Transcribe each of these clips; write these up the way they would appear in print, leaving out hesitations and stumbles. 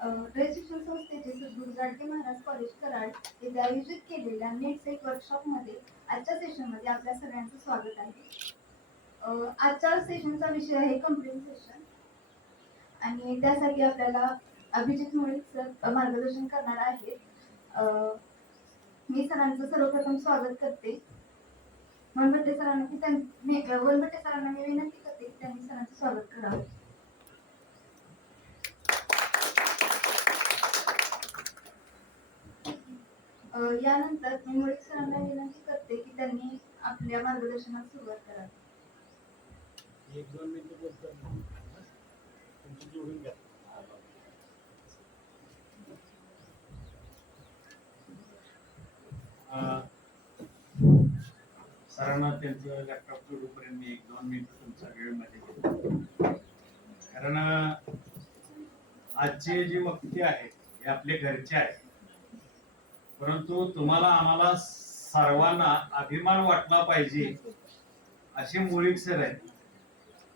रयत शिक्षण संस्थेचे सद्गुरू गाडगे महाराज कॉलेज कराड येथे आयोजित केलेल्या नेट सेट वर्कशॉपमध्ये आजच्या सेशनमध्ये आपल्या सगळ्यांचं स्वागत आहे. आजच्या सेशनचा विषय आहे कंप्लेंट सेशन आणि त्यासाठी आपल्याला अभिजित मुळीक सर मार्गदर्शन करणार आहेत. मी सरांचं सर्वप्रथम स्वागत करते. वनवटे सरांना मी विनंती करते की त्यांनी सरांचं स्वागत करावं. यानंतर मी मुळीक सरांना विनंती करते की त्यांनी आपल्या मार्गदर्शनास सुरुवात करावी. एक दोन मिनिटं बोलतात तुमची जोडून घ्या. सरांना त्यांचं लॅपटॉप जोडूपर्यंत मी एक दोन मिनिटं तुमचा वेळ मध्ये घेतो. कारण आजचे जे वक्ते आहेत हे आपले घरचे आहेत, परंतु तुम्हाला आम्हाला सर्वांना अभिमान वाटला पाहिजे असे मुळीक सर आहेत.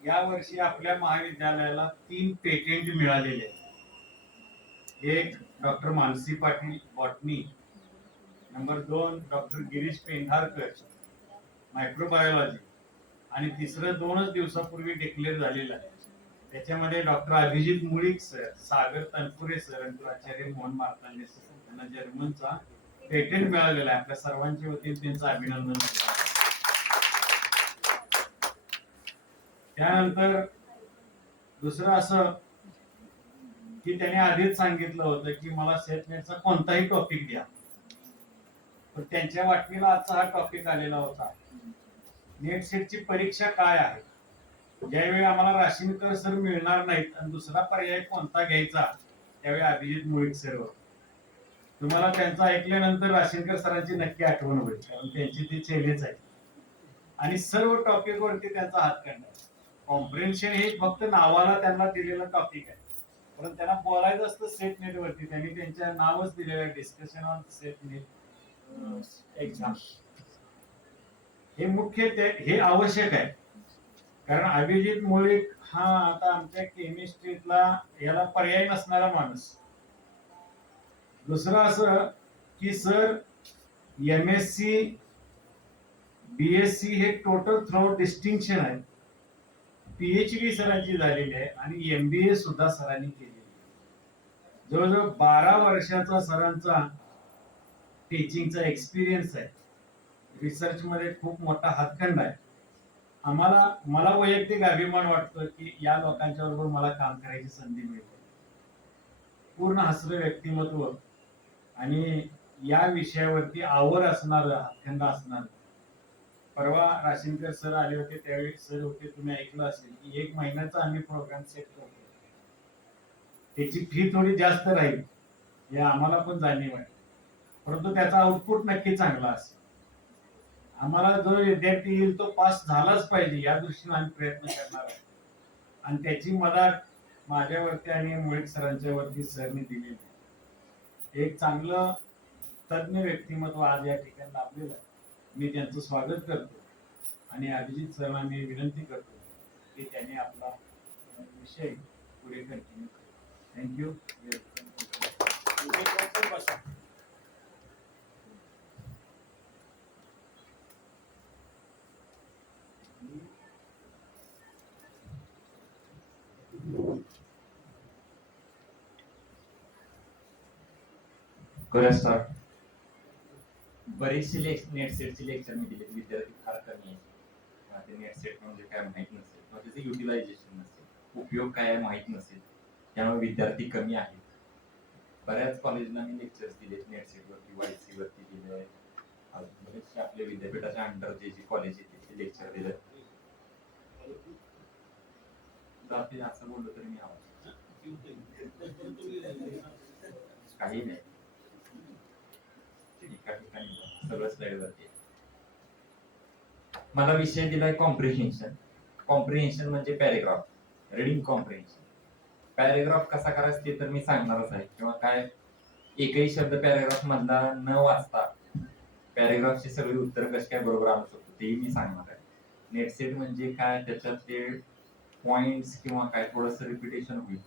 या वर्षी आपल्या महाविद्यालयाला 3 पेटेंट मिळालेले आहेत. एक doctor Mansi Patil botany, number 2 doctor Girish Pendharkar microbiology, आणि तिसरं 2च दिवसापूर्वी डिक्लेअर झालेलं आहे. त्याच्यामध्ये डॉक्टर अभिजित मुळीक सर, सागर तनपुरे सर आणि प्राचार्य मोहन मार्तांडे सर यांना जर्मनचा पेटेंट मिळालेला आहे. आपल्या सर्वांच्या वतीने त्यांचं अभिनंदन. त्यानंतर दुसरं असं की त्याने आधीच सांगितलं होतं की मला सेटनेटचा कोणताही टॉपिक द्या, पण त्यांच्या वाटणीला आजचा हा टॉपिक आलेला होता, नेट सेटची परीक्षा काय आहे. ज्यावेळी आम्हाला राशीनकर सर मिळणार नाहीत आणि दुसरा पर्याय कोणता घ्यायचा, त्यावेळी अभिजित मुळीक सर होते. तुम्हाला त्यांचं ऐकल्यानंतर राशीनकर सरांची नक्की आठवण होईल, कारण त्यांचे ते चेलेच आहेत आणि सर्व टॉपिक वरती त्यांचा हात काढणार. कॉम्प्रिहेन्शन हे फक्त नावाला त्यांना दिलेलं टॉपिक आहे, पण त्यांना बोलायचं असतं सेट नेट वरती. त्यांनी त्यांच्या नावच दिलेलं आहे, discussion on set net exam. हे मुख्य हे आवश्यक आहे, कारण अभिजित मुळीक हा आता आमच्या केमिस्ट्रीतला याला पर्याय नसणारा माणूस. दुसरं असं की सर MSc BSc हे टोटल थ्रो डिस्टिंक्शन आहे. PhD सरांची झालेली आहे आणि MBA सुद्धा सरांनी केलेली आहे. जवळजवळ 12 वर्षाचा सरांचा टीचिंगचा एक्सपिरियन्स आहे. रिसर्च मध्ये खूप मोठा हातखंड आहे. मला वैयक्तिक अभिमान वाटतो की या लोकांच्या बरोबर मला काम करायची संधी मिळते. पूर्ण हसरं व्यक्तिमत्व आणि या विषयावरती आवड असणार, हातखंड असणार. परवा राशीनकर सर आले होते, त्यावेळी सर होते, तुम्ही ऐकलं असेल की 1 महिन्याचा आम्ही प्रोग्राम सेट करतो. त्याची फी थोडी जास्त राहील हे आम्हाला पण जाणीव आहे, परंतु त्याचा आउटपुट नक्की चांगला असेल. आम्हाला जो विद्यार्थी येईल तो पास झालाच पाहिजे या दृष्टीने आम्ही प्रयत्न करणार आहे आणि त्याची मदत माझ्यावरती आणि मुळीक सरांच्या वरती सरने दिलेली आहे. एक चांगलं तज्ञ व्यक्तिमत्व आज या ठिकाणी लाभलेलं आहे. मी त्यांचं स्वागत करतो आणि अभिजित सरांना मी विनंती करतो की त्यांनी आपला विषय पुढे कंटिन्यू करा. थँक्यू. बरेचसे नेट सेटचे लेक्चर मी दिले, विद्यार्थी फार कमी आहेत. ते नेट सेट म्हणजे काय माहित नसेल किंवा त्याचं युटिलायझेशन नसेल, उपयोग काय माहित नसेल, त्यामुळे विद्यार्थी कमी आहेत. बऱ्याच कॉलेजला मी लेक्चर्स दिले नेट सेट वरती, YC वरती दिले. बरेचसे आपल्या विद्यापीठाच्या अंडर जे कॉलेज आहेत ते लेक्चर दिले. जाते असं बोललो तरी मी आवाज काही नाही, एका ठिकाणी सगळं स्लाइड जाते. मला विषय दिलाय कॉम्प्रिहेन्शन. कॉम्प्रिहेन्शन म्हणजे पॅरेग्राफ, रीडिंग कॉम्प्रिहेन्शन. पॅरेग्राफ कसा करायचा ते तर मी सांगणारच आहे, किंवा काय एकही शब्द पॅरेग्राफ मधला न वाचता पॅरेग्राफची सगळी उत्तर कशी काय बरोबर आणू शकतो तेही मी सांगणार आहे. नेटसेट म्हणजे काय, त्याच्यातले पॉइंट्स किंवा काय थोडंसं रिपिटेशन होईल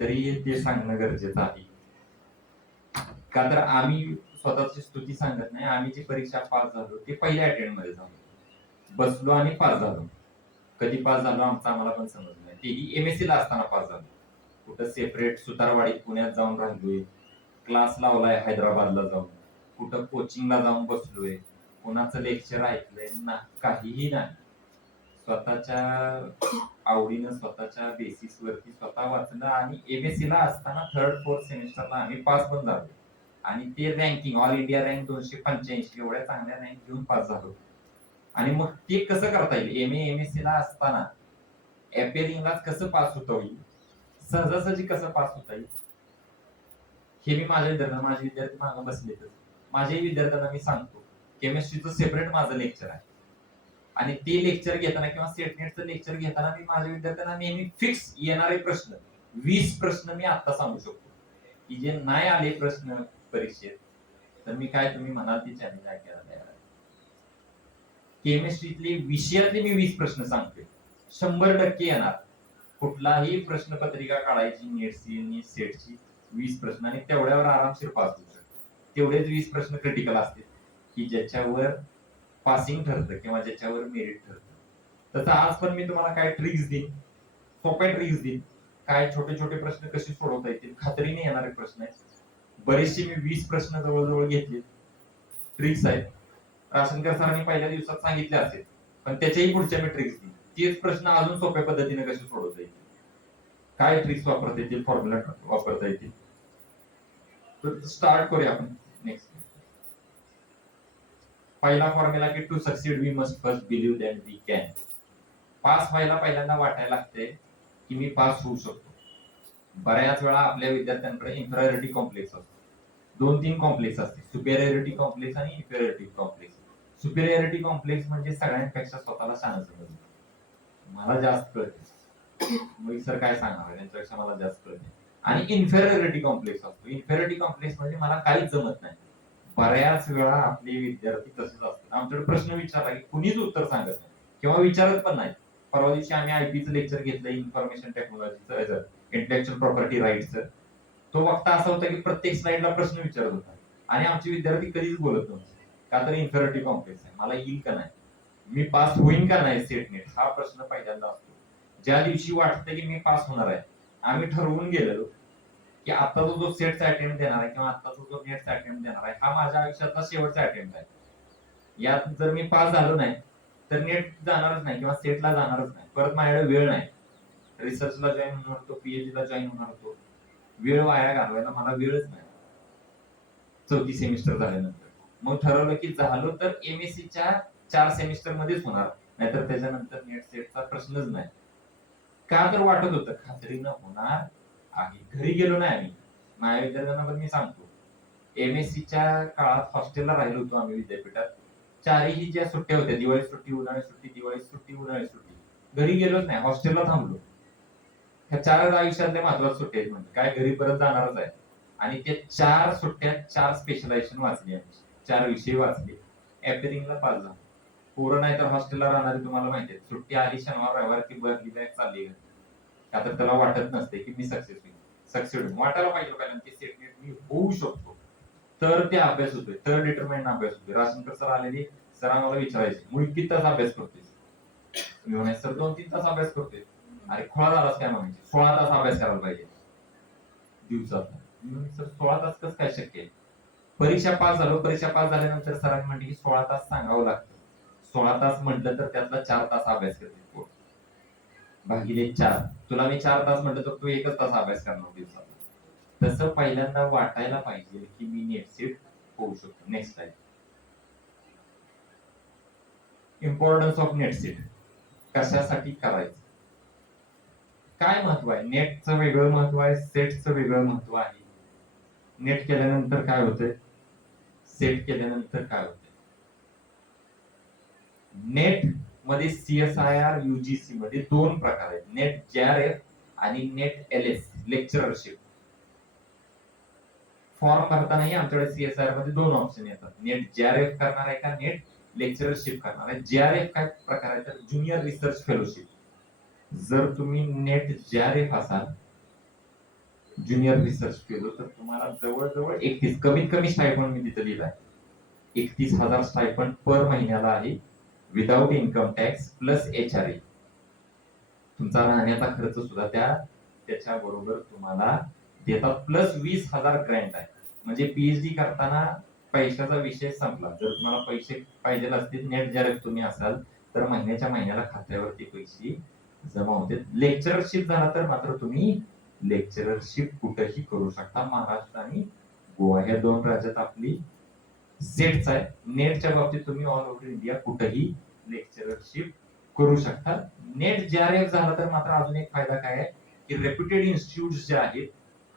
तरी ते सांगणं गरजेचं आहे. का तर आम्ही स्वतःची स्तुती सांगत नाही, आम्ही जी परीक्षा पास झालो ते पहिल्या अटेम्प्ट मध्ये झालो, बसलो आणि पास झालो. कधी पास झालो आमचं आम्हाला पण समजलं नाही, तेही MSc ला असताना पास झालो. कुठं सेपरेट सुतारवाडीत पुण्यात जाऊन राहिलोय, क्लास लावलाय हैदराबादला जाऊन, कुठं कोचिंगला जाऊन बसलोय, कोणाचं लेक्चर ऐकलंय ना, काहीही नाही. स्वतःच्या आवडीनं स्वतःच्या बेसिस वरती स्वतः वाचलं आणि MSc ला असताना 3rd-4th सेमिस्टरला आम्ही पास पण झालो आणि ते रँकिंग ऑल इंडिया रँक 285 एवढ्या चांगल्या रँक घेऊन पास झालो. आणि मग ते कसं करता येईल, MSc ला असताना अपेरिंगला कसं पास होता येईल, सहजासहजी कसं पास होता येईल, हे मी माझ्या विद्यार्थी मागे बसलेतच, माझ्याही विद्यार्थ्यांना मी सांगतो. केमिस्ट्रीचं सेपरेट माझं लेक्चर आहे आणि ते लेक्चर घेताना किंवा सेट नेटचं लेक्चर घेताना मी माझ्या विद्यार्थ्यांना नेहमी फिक्स येणारे प्रश्न 20 प्रश्न मी आता सांगू शकतो, की जे नाही आले प्रश्न परीक्षेत तर मी काय तुम्ही म्हणाल ती चॅलेंज ऐकायला तयार आहे. केमिस्ट्रीतले विषयातले मी 20 प्रश्न सांगते, 100% येणार. कुठलाही प्रश्नपत्रिका काढायची नेटची आणि सेटची 20 प्रश्न आणि तेवढ्यावर आरामशीर पास होऊ शकतो. तेवढेच 20 प्रश्न क्रिटिकल असतील की ज्याच्यावर पासिंग ठरतं किंवा ज्याच्यावर मेरिट ठरतं. तसं आज पण मी तुम्हाला काय ट्रिक्स देईन, सोप्या ट्रिक्स देईन, काय छोटे छोटे प्रश्न कसे सोडवता येतील, खात्रीने येणारे प्रश्न आहेत. बरेचसे मी 20 प्रश्न जवळजवळ घेतले, ट्रिक्स आहेत. राशनकर सरांनी पहिल्या दिवसात सांगितले असेल, पण त्याच्याही पुढच्या मी ट्रिक्स देईन. तेच प्रश्न अजून सोप्या पद्धतीने कसे सोडवता येतील, काय ट्रिक्स वापरता येतील, फॉर्म्युला वापरता येतील. तर स्टार्ट करूया आपण. नेक्स्ट पहिला फॉर्म्युला की to succeed we must first believe that we can. Pass व्हायला पहिल्यांदा वाटायला लागते की मी पास होऊ शकतो. बऱ्याच वेळा आपल्या विद्यार्थ्यांकडे इन्फेरियरिटी कॉम्प्लेक्स असतो. 2-3 कॉम्प्लेक्स असते, सुपेरियरिटी कॉम्प्लेक्स आणि इन्फेरियरिटी कॉम्प्लेक्स. सुपेरियरिटी कॉम्प्लेक्स म्हणजे सगळ्यांपेक्षा स्वतःला शहाणं समजणं, मला जास्त कळते, मग सर काय सांगणार त्यांच्यापेक्षा मला जास्त कळते. आणि इन्फेरियरिटी कॉम्प्लेक्स असतो, इन्फेरियरिटी कॉम्प्लेक्स म्हणजे मला काहीच जमत नाही. बऱ्याच वेळा आपले विद्यार्थी तसेच असतात, आमच्याकडे प्रश्न विचारला की कुणीच उत्तर सांगत नाही किंवा विचारत पण नाही. परवा दिवशी आम्ही आयपीचं लेक्चर घेतलं, इन्फॉर्मेशन टेक्नॉलॉजीचं, इंटेलेक्चुअल प्रॉपर्टी राईट्सचं. तो वक्ता असा होता की प्रत्येक स्लाइडला प्रश्न विचारत होता आणि आमचे विद्यार्थी कधीच बोलत नव्हते, का तर इन्फेरियरिटी कॉम्प्लेक्स आहे, मला येईल का नाही, मी पास होईन का नाही सेट नेट, हा प्रश्न पहिल्यांदा असतो. ज्या दिवशी वाटतं की मी पास होणार आहे, आम्ही ठरवून गेलेलो की आता जो सेटचा अटेम्प्ट देणार आहे किंवा आता जो नेटचा अटेम्प्ट देणार आहे हा माझ्या आयुष्यातला शेवटचा अटेम्प्ट आहे. यात जर मी पास झालो नाही तर नेट जाणारच नाही किंवा सेटला जाणारच नाही, परत माझ्याकडे वेळ नाही, रिसर्चला जॉईन होणार होतो, PhD ला जॉईन होणार होतो, वेळ वाया घालवायला मला वेळच नाही 4थी सेमिस्टर झाल्यानंतर. मग ठरवलं की झालो तर MScच्या 4 सेमिस्टर मध्येच होणार, नाहीतर त्याच्यानंतर नेट सेटचा प्रश्नच नाही. का तर वाटत होतं खात्रीनं होणार आहे. घरी गेलो नाही आम्ही, माझ्या विद्यार्थ्यांना पण मी सांगतो, MScच्या काळात हॉस्टेलला राहिलो होतो आम्ही विद्यापीठात. 4ही ज्या सुट्ट्या होत्या, दिवाळी सुट्टी, उन्हाळी सुट्टी, दिवाळी सुट्टी, उन्हाळी सुट्टी, घरी गेलोच नाही, हॉस्टेलला थांबलो. ह्या 4 आयुष्यातल्या महत्वाच्या सुट्ट्या आहेत, म्हणजे काय घरी परत जाणारच आहे. आणि त्या 4 सुट्ट्यात 4 स्पेशलायझेशन वाचली आमची, 4 विषय वाचले, अपेरिंगला पास झालो. पोरं नाही तर हॉस्टेलला राहणारे तुम्हाला माहिती आहे, सुट्टी आली शनिवार रविवार की बरली बॅग चालली, का तर त्याला वाटत नसते की मी सक्सेस वाटायला पाहिजे पहिल्यांदा की सेट नेट मी होऊ शकतो, तर ते अभ्यास होतोय, तर डिटरमाइंड अभ्यास होतोय. राशनकर सर आलेले, सर आम्हाला विचारायचे मुळी किती तास अभ्यास करतोय, मी म्हणायचं सर 2-3 तास अभ्यास करतोय. अरे खोळा झालास काय म्हणायचे, 16 तास अभ्यास करायला पाहिजे दिवसात. सर 16 तास कसं काय शक्य आहे. परीक्षा पास झालो, परीक्षा पास झाल्यानंतर सरांनी म्हणले की 16 तास सांगावं लागतं. 16 तास म्हटलं तर त्यातला 4 तास अभ्यास करते भागिले 4, तुला मी 4 तास म्हटलं तर तू 1च तास अभ्यास करणार दिवसात. तसं पहिल्यांदा वाटायला पाहिजे की मी नेट सेट होऊ शकतो. Next slide. Importance of net set, कशासाठी करायचं, काय महत्व आहे, नेटचं वेगळं महत्व आहे, सेटचं वेगळं महत्व आहे. नेट केल्यानंतर काय होतंय, सेट केल्यानंतर काय होतंय. नेट मध्ये CSIR UGC मध्ये 2 प्रकार आहेत, नेट JRF आणि नेट LS लेक्चररशिप. फॉर्म भरतानाही आमच्याकडे CSIR मध्ये 2 ऑप्शन येतात, नेट JRF करणार आहे का नेट लेक्चररशिप करणार आहे. JRF काय प्रकार आहे तर ज्युनियर रिसर्च फेलोशिप. जर तुम्ही नेट JRF असाल ज्युनियर रिसर्च फेलो, तर तुम्हाला जवळजवळ 31 कमीत कमी स्टायफंड मी तिथे दिलाय. 31,000 स्टायफंड पर महिन्याला आहे, without income tax plus HRA. तुमचा राहण्याचा खर्च सुद्धा त्याच्या बरोबर तुम्हाला देतात, प्लस 20,000 ग्रँट आहे. म्हणजे पीएचडी करताना पैशाचा विषय संपला. जर तुम्हाला पैसे पाहिजे असतील, नेट जर तुम्ही असाल तर महिन्याच्या महिन्याला खात्यावरती पैसे जमा होते. लेक्चरशिप झाला तर मात्र तुम्ही लेक्चरशिप कुठेही करू शकता. महाराष्ट्र आणि गोवा या दोन राज्यात आपली सेट्स आहे. नेटच्या बाबतीत तुम्ही ऑल ओव्हर इंडिया कुठेही लेक्चरशिप करू शकता. नेट JRF झाला तर मात्र अजून एक फायदा काय आहे की रेप्युटेड इन्स्टिट्यूट जे आहेत,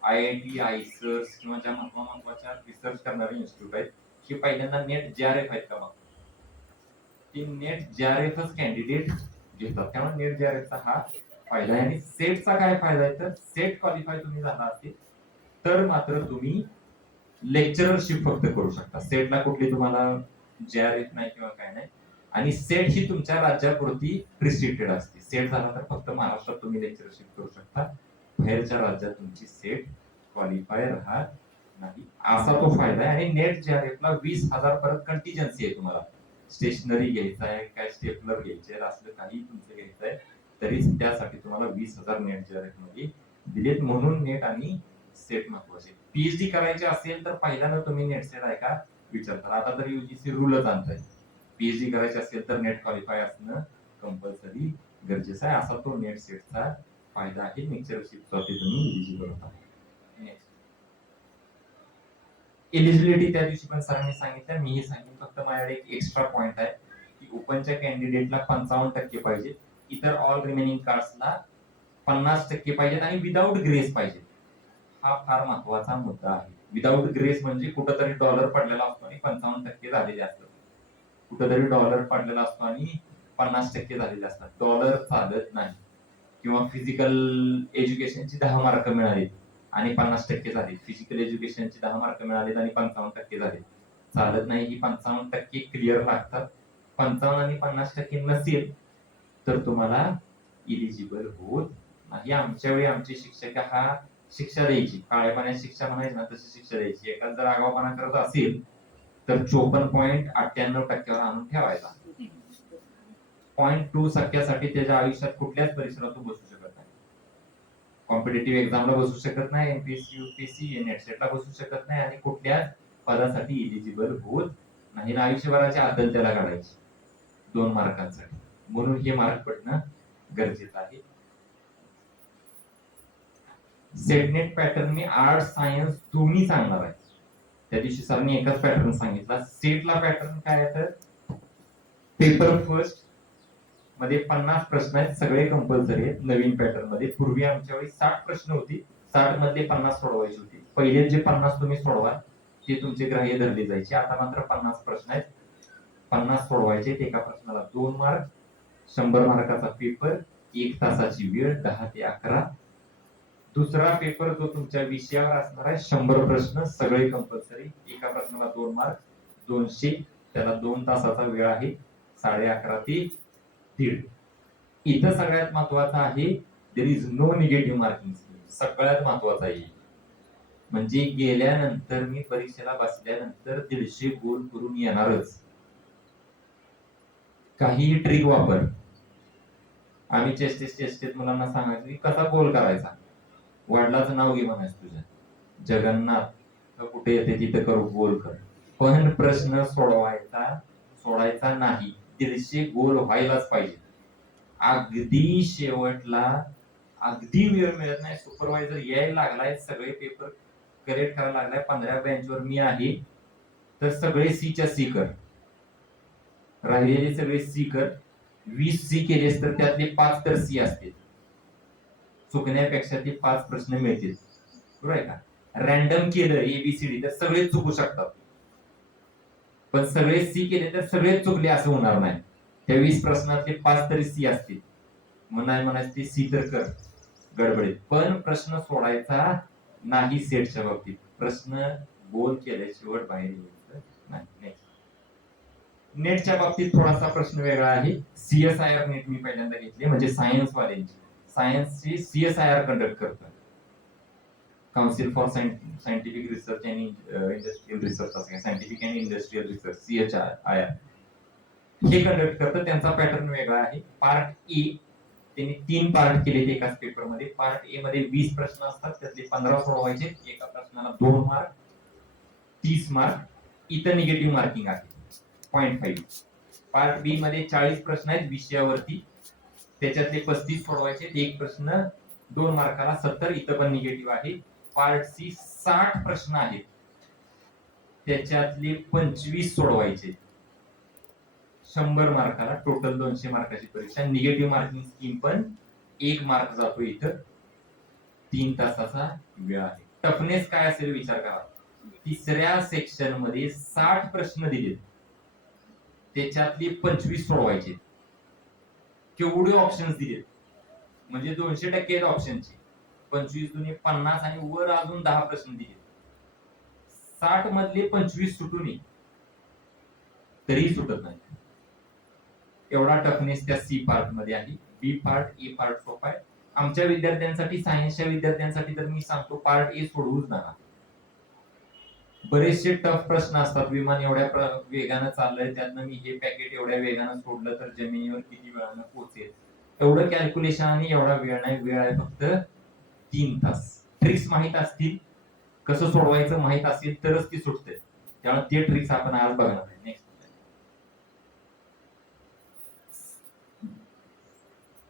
IIT, आयसर्स किंवा ज्या महत्वाच्या रिसर्च करणारे इन्स्टिट्यूट आहेत, हे पहिल्यांदा नेट JRF आहेत का मग की नेट JRFच कॅन्डिडेट घेतात. त्यामुळे नेट JRFचा हा फायदा आहे. आणि सेटचा काय फायदा आहे तर सेट क्वालिफाय तुम्ही झाला असेल तर मात्र तुम्ही लेक्चररशिप फक्त करू शकता. सेटला कुठली तुम्हाला JRF नाही किंवा काय नाही. आणि सेट ही तुमच्या राज्यापुरती रिस्ट्रिक्टेड असते. सेट झाला तर फक्त महाराष्ट्रात तुम्ही लेक्चरशिप करू शकता, बाहेरच्या राज्यात तुमची सेट क्वालिफाय राहत नाही, असा तो फायदा आहे. आणि नेट JRF ला 20,000 परत कंटिजन्सी आहे. तुम्हाला स्टेशनरी घ्यायचं आहे, काय स्टेपलर घ्यायचे आहे, असलं काही तुमचं घ्यायचं आहे तरीच त्यासाठी तुम्हाला 20,000 नेट JRF मध्ये दिलेत. म्हणून नेट आणि सेट महत्वाचे. पीएचडी करायचे असेल तर पहिल्यांदा तुम्ही नेट सेट आहे का विचारता. आता तर UGC रूलच आणताय, पीएचडी करायचे असेल तर नेट क्वालिफाय असणं कंपल्सरी गरजेचं आहे. असा तो नेट सेटचा फायदा आहे. लेक्चरशिपचा ते तुम्ही एलिजिबल होता. एलिजिबिलिटी त्या दिवशी पण सरांनी सांगितलं, मीही सांगितलं. फक्त माझ्याकडे एक एक्स्ट्रा पॉइंट आहे की ओपनच्या कॅन्डिडेटला 55% पाहिजे, इतर ऑल रिमेनिंग कास्टला 50% पाहिजेत आणि विदाउट ग्रेस पाहिजे. हा फार महत्वाचा मुद्दा आहे. विदाउट ग्रेस म्हणजे कुठंतरी डॉलर पडलेला असतो आणि 55% झालेले असतात, कुठंतरी डॉलर पडलेला असतो आणि 50% झालेले असतात. डॉलर चालत नाही. किंवा फिजिकल एज्युकेशनची 10 मार्क मिळाले आणि 50% झाले, फिजिकल एज्युकेशनची 10 मार्क मिळाले आणि 55% झाले, चालत नाही. ही 55% क्लिअर लागतात. 55 आणि 50% नसेल तर तुम्हाला इलिजिबल होत नाही. आमच्या वेळी आमचे शिक्षक हा शिक्षा द्यायची, काळ्या पाण्यात शिक्षा म्हणायची ना तशी शिक्षा द्यायची. एखादा जर आगाऊपणा करत असेल तर 54.98% आणून ठेवायचा. 0.2% त्याच्या आयुष्यात कुठल्याच परिसरात तो बसू शकत नाही. कॉम्पिटेटिव्ह एक्झामला बसू शकत नाही, MPSC, UPSC, नेट सेटला बसू शकत नाही आणि कुठल्याच पदासाठी इलिजिबल होत नाही. आयुष्यभराची आदल त्याला काढायची 2 मार्कांसाठी. म्हणून हे मार्क पडणं गरजेचं आहे. सेटनेट पॅटर्न मी आर्ट सायन्स दोन्ही सांगणार आहे. त्या दिवशी सरांनी एकच पॅटर्न सांगितला. सेटला पॅटर्न काय आहे तर पेपर फर्स्ट मध्ये 50 प्रश्न आहेत, सगळे कंपल्सरी आहेत नवीन पॅटर्न मध्ये. पूर्वी आमच्या वेळी 60 प्रश्न होती, 60 मधले 50 सोडवायची होती. पहिले जे 50 तुम्ही सोडवा ते तुमचे ग्राह्य धरले जायचे. आता मात्र 50 प्रश्न आहेत, 50 सोडवायचे. एका प्रश्नाला 2 मार्क, 100 मार्काचा पेपर, 1 तासाची वेळ, 10 ते 11. दुसरा पेपर जो तुमच्या विषयावर असणार आहे, 100 प्रश्न सगळे कंपल्सरी. एका प्रश्नाला 2 मार्क, 200, त्याला 2 तासाचा वेळ आहे, 11:30 ते 1:30. इथं सगळ्यात महत्वाचं आहे there is no negative marking scheme. सगळ्यात महत्वाचं आहे म्हणजे गेल्यानंतर मी परीक्षेला बसल्यानंतर 150 गोल करून येणारच. काही ट्रिक वापर. आम्ही चेष्टेत मुलांना सांगायचो की कसा गोल करायचा. वडिलाचं नाव घे म्हणायचं तुझ्या, जगन्नाथ कुठे येते तिथं करू गोल कर. पण प्रश्न सोडायचा नाही. 150 गोल व्हायलाच पाहिजे. अगदी शेवटला अगदी वेळ मिळत नाही, सुपरवायझर यायला लागलाय, सगळे पेपर करेक्ट करायला लागलाय, 15 बेंचवर मी आहे, तर सगळे सीच्या सी कर, राहिलेले सगळे सी कर. 20 सी केलेस तर त्यातले 5 तर सी असतील. चुकण्यापेक्षा ते 5 प्रश्न मिळतील, बरोबर आहे का. रॅन्डम केलं ABCD तर सगळे चुकू शकतात, पण सगळे सी केले तर सगळेच चुकले असं होणार नाही. त्या 20 प्रश्नातले 5 तरी सी असतील. म्हणायचं ते सी तर कर गडबडीत, पण प्रश्न सोडायचा नाही. सेटच्या बाबतीत प्रश्न गोल केल्याशिवाय बाहेर यायचं नाही. नेटच्या बाबतीत थोडासा प्रश्न वेगळा आहे. CSIR नेट मी पहिल्यांदा घेतली, म्हणजे सायन्स वाल्यांची, सायन्सची CSIR कंडक्ट करतो. Council for scientific research and industrial research असं scientific and industrial research CHIR हे कंडक्ट करतं. त्यांचा पॅटर्न वेगळा आहे. पार्ट ए त्यांनी 3 पार्ट केले एकाच पेपर मध्ये. पार्ट ए मध्ये 20 प्रश्न असतात, त्यातले 15 सोडवायचे. एका प्रश्नाला 2 मार्क, 30 मार्क. इथं निगेटिव्ह मार्किंग आहे 0.5. पार्ट बी मध्ये 40 प्रश्न आहेत विषयावरती, त्याच्यातले 35 सोडवायचे. एक प्रश्न 2 मार्काला 70, इथं पण निगेटिव्ह आहे. पार्ट सी 60 प्रश्न आहेत, त्याच्यातले 25 सोडवायचे. 100 मार्काला, टोटल 200 मार्काची परीक्षा. निगेटिव्ह मार्किंग स्कीम पण 1 मार्क जातो इथं. 3 तासाचा वेळ आहे. टफनेस काय असेल विचार करा. तिसऱ्या सेक्शन मध्ये 60 प्रश्न दिलेत, त्याच्यातले 25 सोडवायचे. केवढे ऑप्शन्स दिलेत म्हणजे 200% आहेत ऑप्शनचे. 25 दुने 50 आणि वर अजून 10 प्रश्न दिले. 60 मधले 25 सुटू नये तरीही सुटत नाही. एवढा टफनेस त्या सी पार्ट मध्ये आहे. बी पार्ट, ए पार्ट सोपा आहे. आमच्या विद्यार्थ्यांसाठी, सायन्सच्या विद्यार्थ्यांसाठी तर मी सांगतो पार्ट ए सोडवूच नका. बरेचसे टफ प्रश्न असतात. विमान एवढ्या वेगानं चाललंय, त्यातनं मी हे पॅकेट एवढ्या वेगानं सोडलं तर जमिनीवर किती वेळानं पोहोचेल, एवढं कॅल्क्युलेशन आणि एवढा वेळ नाही. वेळ आहे फक्त 3 तास. ट्रिक्स माहित असतील, कसं सोडवायचं माहित असेल तरच ती सुटते. त्यामुळे ते ट्रिक्स आपण आज बघणार आहे. नेक्स्ट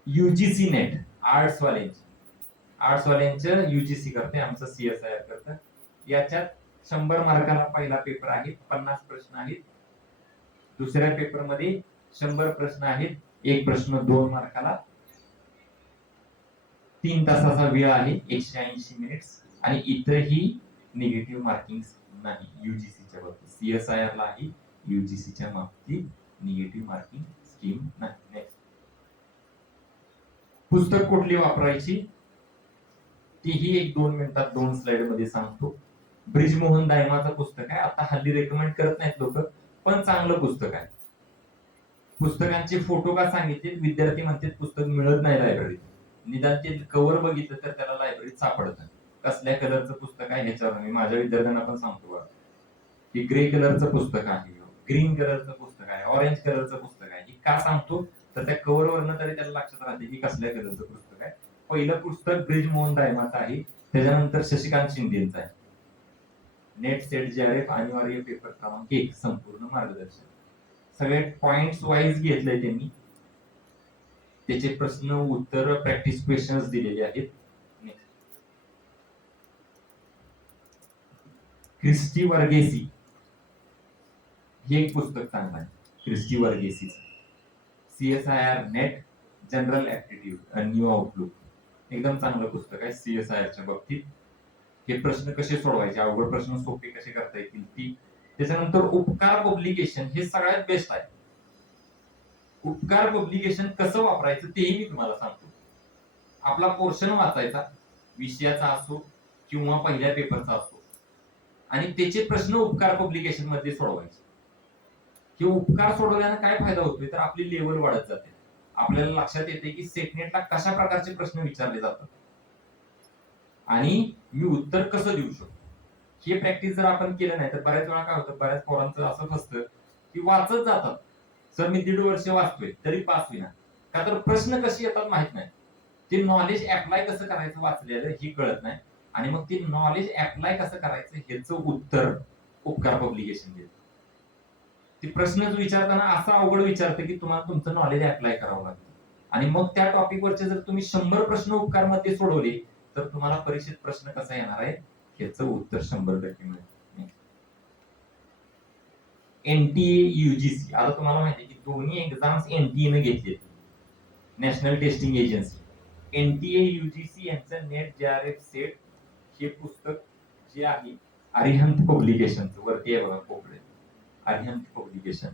UGC नेट आर्ट्स वाल्यांचं UGC करते, आमचं CSIR करतं. याच्यात 100 मार्काला पहिला पेपर आहे, 50 प्रश्न आहेत. दुसऱ्या पेपर मध्ये 100 प्रश्न आहेत, एक प्रश्न 2 मार्काला. 3 तासाचा वेळ आहे, 180 मिनिट्स. आणि इथंही निगेटिव्ह मार्किंग नाही UGCच्या बाबतीत. CSIR ला आहे, UGCच्या बाबतीत निगेटिव्ह मार्किंग स्कीम नाही. नेक्स्ट पुस्तक कुठली वापरायची तीही 1-2 मिनिटात 2 स्लाइड मध्ये सांगतो. ब्रिजमोहन दायमाचं पुस्तक आहे. आता हल्ली रेकमेंड करत नाहीत लोक, पण चांगलं पुस्तक आहे. पुस्तकांचे फोटो का सांगितले, विद्यार्थी म्हणतात पुस्तक मिळत नाही लायब्ररीत. निदान ते कव्हर बघितलं तर त्याला लायब्ररीत सापडतं. कसल्या कलरचं पुस्तक आहे ह्याच्यावर मी माझ्या विद्यार्थ्यांना पण सांगतो की ग्रे कलरचं पुस्तक आहे, ग्रीन कलरचं पुस्तक आहे, ऑरेंज कलरचं पुस्तक आहे. का सांगतो तर त्या कव्हर वरनं तरी त्याला लक्षात राहते की कसल्या कलरचं पुस्तक आहे. पहिलं पुस्तक ब्रिजमोहन दायमाचं आहे, त्याच्यानंतर शशिकांत शिंदेचं आहे. नेट सेट JRF अनिवार्य पेपर क्रमांक 1 संपूर्ण मार्गदर्शन. सगळे पॉइंट्स वाईज घेतलंय त्यांनी. त्याचे प्रश्न उत्तर प्रॅक्टिस क्वेश्चन्स दिलेले आहेत. क्रिस्टी वर्गेसी हे एक पुस्तक चांगलं आहे. Christy Varghese CSIR net general aptitude new outlook एकदम चांगलं पुस्तक आहे CSIR च्या बाबतीत. हे प्रश्न कसे सोडवायचे, अवघड प्रश्न सोपे कसे करता येतील ती. त्याच्यानंतर उपकार पब्लिकेशन हे सगळ्यात बेस्ट आहे. उपकार पब्लिकेशन कसं वापरायचं तेही मी तुम्हाला सांगतो. आपला पोर्शन वाचायचा, विषयाचा असो किंवा पहिल्या पेपरचा असो, आणि त्याचे प्रश्न उपकार पब्लिकेशन मध्ये सोडवायचे. हे उपकार सोडवल्यानं काय फायदा होतोय तर आपली लेवल वाढत जाते. आपल्याला लक्षात येते की सेटनेटला कशा प्रकारचे प्रश्न विचारले जातात आणि मी उत्तर कसं देऊ शकतो. हे प्रॅक्टिस जर आपण केलं नाही तर बऱ्याच वेळा काय होतं, बऱ्याच पोरांचं असं फसतं की वाचत जातात. सर मी 1.5 वर्ष वाचतोय तरी पास होईना, का तर प्रश्न कसे येतात माहित नाही. ते नॉलेज अप्लाय कसं करायचं वाचलेलं हे कळत नाही, आणि मग ते नॉलेज अप्लाय कसं करायचं ह्याचं उत्तर उपकार पब्लिकेशन देतं. ते प्रश्नच विचारताना असं अवघड विचारतं की तुम्हाला तुमचं नॉलेज अप्लाय करावं लागतं. आणि मग त्या टॉपिक वरचे जर तुम्ही 100 प्रश्न उपकार मध्ये सोडवले तर तुम्हाला परीक्षेत प्रश्न कसा येणार आहे ह्याचं उत्तर 100% मिळेल. NTA UGC आता तुम्हाला माहिती आहे की दोन्ही एक्झाम्स NTA ने घेतले, national testing agency. NTA UGC यांचं नेट JRF सेट हे पुस्तक जे आहे अरिहंत पब्लिकेशनचं वरती आहे बघा कोपऱ्यात, अरिहंत पब्लिकेशन.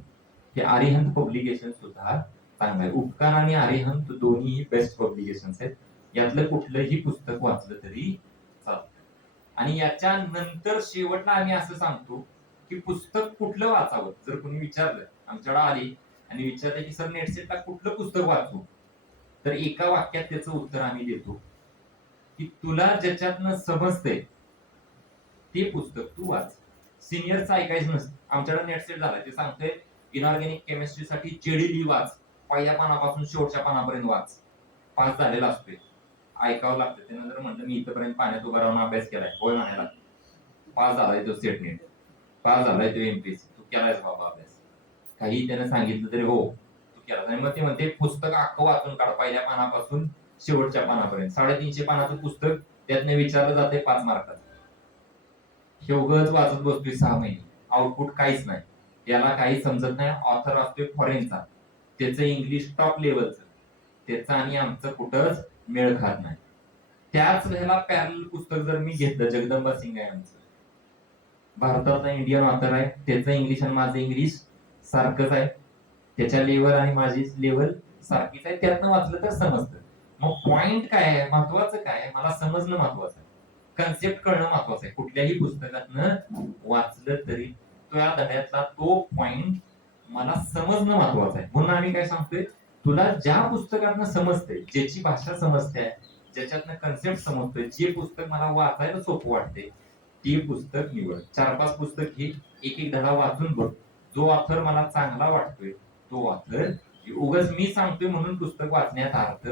हे अरिहंत पब्लिकेशन सुद्धा चांगलं आहे. उपकार आणि अरिहंत दोन्ही बेस्ट पब्लिकेशन्स आहेत. यातलं कुठलंही पुस्तक वाचलं तरी चालतं. आणि याच्या नंतर शेवटला आम्ही असं सांगतो की पुस्तक कुठलं वाचावं. जर कोणी विचारलं आमच्याकडे आले आणि विचारले की सर नेटसेटला कुठलं पुस्तक वाचू, तर एका वाक्यात त्याचं उत्तर आम्ही देतो की तुला ज्याच्यातनं समजतंय ते पुस्तक तू वाच. सिनियरचं ऐकायचं नसतं. आमच्याकडे नेट सेट झालाय, ते सांगतोय इनऑर्गॅनिक केमिस्ट्रीसाठी जेडीली वाच, पहिल्या पानापासून शेवटच्या पानापर्यंत वाच. पास झालेला असतोय, ऐकावं लागतं. त्यानंतर म्हणलं मी इथपर्यंत पाण्यात उभा राहून अभ्यास केलाय, होय म्हणायला. पास झालाय तो सेट नेट, पास झालाय तो एमपीएससी, तू केलायस बाबा अभ्यास, काही त्यानं सांगितलं तरी हो तू केला. आणि मग ते म्हणते पुस्तक अख्खं वाचून काढ, पहिल्या पानापासून शेवटच्या पानापर्यंत. 350 पानाचं पुस्तक, त्यातनं विचारलं जाते 5 मार्काचं. हे उगाच वाचत बसतोय 6 महिने, आउटपुट काहीच नाही, याला काही समजत नाही. ऑथर असतोय फॉरेनचा, त्याचं इंग्लिश टॉप लेवलचं, त्याचं आणि आमचं कुठंच मेळ खात नाही. त्याच वेळेला पॅरल पुस्तक जर मी घेतलं, जगदंबा सिंग आहे आमचं, भारतातला इंडियन ऑथर आहे, त्याचं इंग्लिश आणि माझं इंग्लिश सारखंच आहे, त्याच्या लेवल आणि माझी लेवल सारखीच आहे, त्यातनं वाचलं तर समजतं. मग पॉइंट काय आहे, महत्वाचं काय आहे, मला समजणं महत्वाचं आहे, कन्सेप्ट कळणं महत्वाचं आहे. कुठल्याही पुस्तकातनं वाचलं तरी त्या धड्यातला तो पॉइंट मला समजणं महत्वाचं आहे. म्हणून आम्ही काय सांगतोय, तुला ज्या पुस्तकातनं समजतंय, ज्याची भाषा समजते, ज्याच्यातनं कन्सेप्ट समजतोय, जे पुस्तक मला वाचायला सोपं वाटते, ते पुस्तक निवड. 4-5 पुस्तक घे, एक धडा वाचून बघ. जो ऑथर मला चांगला वाटतोय तो ऑथर, उगाच मी सांगतोय म्हणून पुस्तक वाचण्यात अर्थ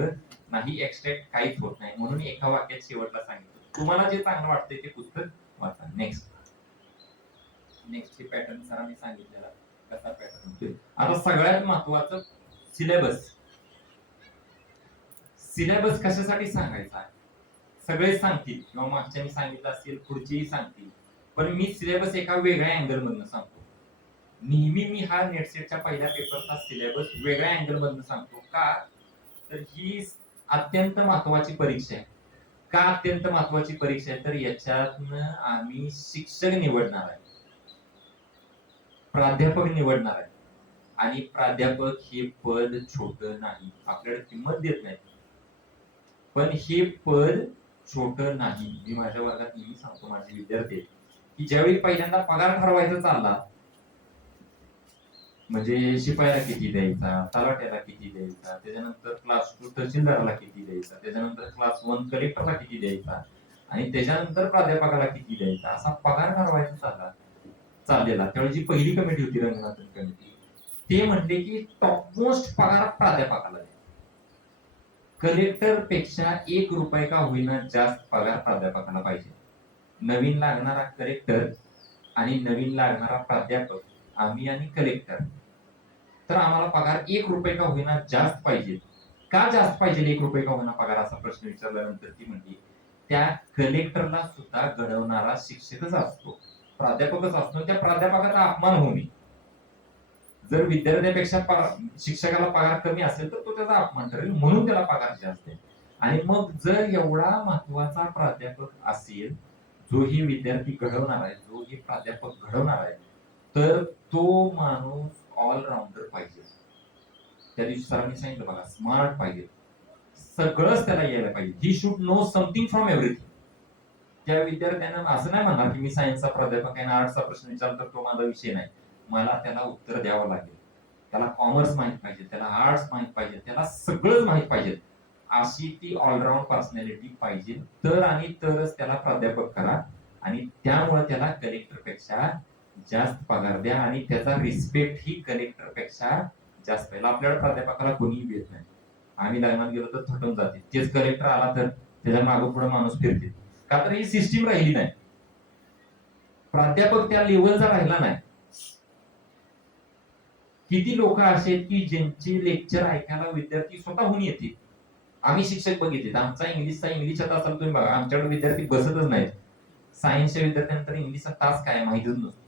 नाही, एक्स्ट्रॅक्ट काहीच होत नाही. म्हणून एका वाक्यात शेवटला सांगितलं, तुम्हाला जे चांगलं वाटतंय ते पुस्तक वाचा. नेक्स्ट हे पॅटर्न सरांनी सांगितलेला कसा पॅटर्न होतोय. आता सगळ्यात महत्वाचं सिलेबस. सिलेबस कशासाठी सांगायचा आहे, सगळे सांगतील किंवा मागच्यानी सांगितलं असेल, पुढचेही सांगतील, पण मी सिलेबस एका वेगळ्या अँगल मधनं सांगतो. नेहमी मी हा नेटसेटच्या पहिल्या पेपरचा सिलेबस वेगळ्या अँगल मधनं सांगतो. का तर ही अत्यंत महत्वाची परीक्षा आहे. का अत्यंत महत्वाची परीक्षा आहे, तर याच्यातनं आम्ही शिक्षक निवडणार आहे, प्राध्यापक निवडणार आहे. आणि प्राध्यापक हे पद छोट नाही, आपल्याला किंमत देत नाही, पण हे पद छोट नाही. मी माझ्या वर्गात नेहमी सांगतो माझे विद्यार्थी की ज्यावेळी पहिल्यांदा पगार ठरवायचा चालला, म्हणजे शिपायाला किती द्यायचा, तलाट्याला किती द्यायचा, त्याच्यानंतर क्लास 2 तहसीलदाराला किती द्यायचा, त्याच्यानंतर क्लास 1 कलेक्टरला किती द्यायचा, आणि त्याच्यानंतर प्राध्यापकाला किती द्यायचा, असा पगार ठरवायचा चाललेला. त्यावेळी जी पहिली कमिटी होती, रंगनाथन कमिटी, ते म्हणले की टॉपमोस्ट पगार प्राध्यापकाला द्या. कलेक्टर पेक्षा 1 रुपये का होईना जास्त पगार प्राध्यापकाला पाहिजे. नवीन लागणारा कलेक्टर आणि नवीन लागणारा प्राध्यापक, आम्ही आणि कलेक्टर, तर आम्हाला पगार 1 रुपये का होईना जास्त पाहिजे. का जास्त पाहिजे 1 रुपये का होईना पगार, असा प्रश्न विचारल्यानंतर ती म्हणली, त्या कलेक्टरला सुद्धा घडवणारा शिक्षकच असतो, प्राध्यापकच असतो. त्या प्राध्यापकाचा अपमान होऊ नये. जर विद्यार्थ्यापेक्षा शिक्षकाला पगार कमी असेल तर तो त्याचा अपमान करेल, म्हणून त्याला पगार जास्त आहे. आणि मग जर एवढा महत्वाचा प्राध्यापक असेल, जो ही विद्यार्थी घडवणार आहे, जो ही प्राध्यापक घडवणार आहे, तर तो माणूस ऑलराऊंडर पाहिजे. त्या दिवशी सरांनी सांगितलं बघा, स्मार्ट पाहिजे, सगळंच त्याला यायला पाहिजे. He should know something from everything. त्या विद्यार्थ्यांना असं नाही म्हणणार की मी सायन्सचा प्राध्यापक आहे, आर्ट्सचा प्रश्न विचारला तर तो माझा विषय नाही, मला त्याला उत्तर द्यावं लागेल. त्याला कॉमर्स माहित पाहिजे, त्याला आर्ट्स माहित पाहिजे, त्याला सगळंच माहित पाहिजे. अशी ती ऑलराऊंड पर्सनॅलिटी पाहिजे, तर आणि तरच त्याला प्राध्यापक करा. आणि त्यामुळे त्याला कलेक्टर पेक्षा जास्त पगार द्या, आणि त्याचा रिस्पेक्ट ही कलेक्टर पेक्षा जास्त आहे. आपल्याला प्राध्यापकाला कोणीही भेट नाही, आम्ही लग्नात गेलो तर थटून जाते, तेच कलेक्टर आला तर त्याच्या मागं पुढे माणूस फिरते, का तर ही सिस्टीम राहिली नाही, प्राध्यापक त्या लेवलचा राहिला नाही. किती लोक असे आहेत की ज्यांचे लेक्चर ऐकायला विद्यार्थी स्वतःहून येतील. आम्ही शिक्षक बघितले, आमचा इंग्लिशचा तास तुम्ही बघा, आमच्याकडे विद्यार्थी बसतच नाहीत. सायन्सच्या विद्यार्थ्यांतर इंग्लिशचा तास काय माहितीच नसतो.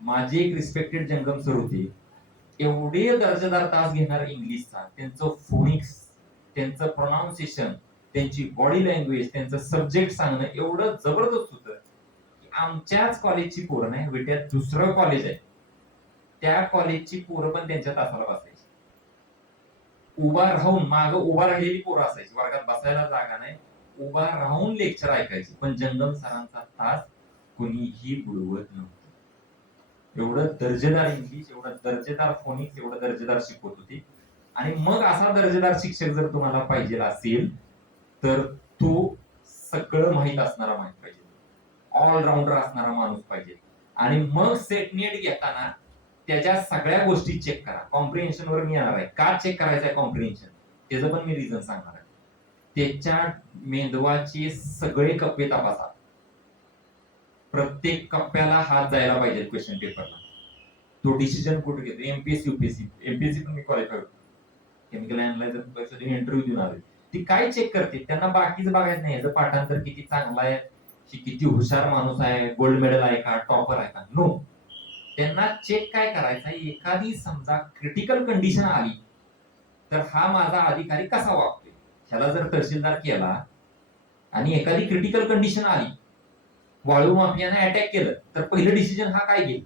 माझे एक रिस्पेक्टेड जंगम सर होते, एवढे दर्जेदार तास घेणार इंग्लिशचा, त्यांचं फोनिक्स, त्यांचं प्रोनाउन्सिएशन, त्यांची बॉडी लँग्वेज, त्यांचं सब्जेक्ट सांगणं एवढं जबरदस्त होतं की आमच्याच कॉलेजची पोरं नाही, विट्यात दुसरं कॉलेज आहे, त्या कॉलेजची पोरं पण त्यांच्या तासाला बसायची. उभा राहून, मागं उभा राहिलेली पोरं असायची, वर्गात बसायला जागा नाही, उभा राहून लेक्चर ऐकायची. पण जंगम सरांचा तास कुणीही बुडवत नव्हतं. एवढं दर्जेदार इंग्लिश, एवढं दर्जेदार फोनिक्स, एवढं दर्जेदार शिकवत होती. आणि मग असा दर्जेदार शिक्षक जर तुम्हाला पाहिजे असेल तर तो सगळं माहित असणारा माहित पाहिजे. ऑलराऊंडर असणारा माणूस पाहिजे. आणि मग सेट नेट घेताना त्याच्या सगळ्या गोष्टी चेक करा. कॉम्प्रिहेन्शन वर मी येणार आहे. का चेक करायचं आहे कॉम्प्रिहेन्शन, त्याचं पण मी रिझन सांगणार आहे. त्याच्या मेंदवाचे सगळे कप्पे तपासा. प्रत्येक कप्प्याला हात जायला पाहिजे क्वेश्चन पेपरला. तो डिसिजन कुठे घेतो, एमपीएससी युपीएससी. एमपीएससी पण मी क्वालिफाय होतो, केमिकल अनालायझर इंटरव्ह्यू देऊन आले. ती काय चेक करते, त्यांना बाकीचं बघायचं नाही, याचं पाठांतर किती चांगलं आहे, किती हुशार माणूस आहे, गोल्ड मेडल आहे का, टॉपर आहे का. नो, त्यांना चेक काय करायचं आहे, एखादी समजा क्रिटिकल कंडिशन आली तर हा माझा अधिकारी कसा वागतोय. ह्याला जर तहसीलदार केला आणि एखादी क्रिटिकल कंडिशन आली, वाळू माफियाने अटॅक केलं, तर पहिलं डिसिजन हा काय घेईल.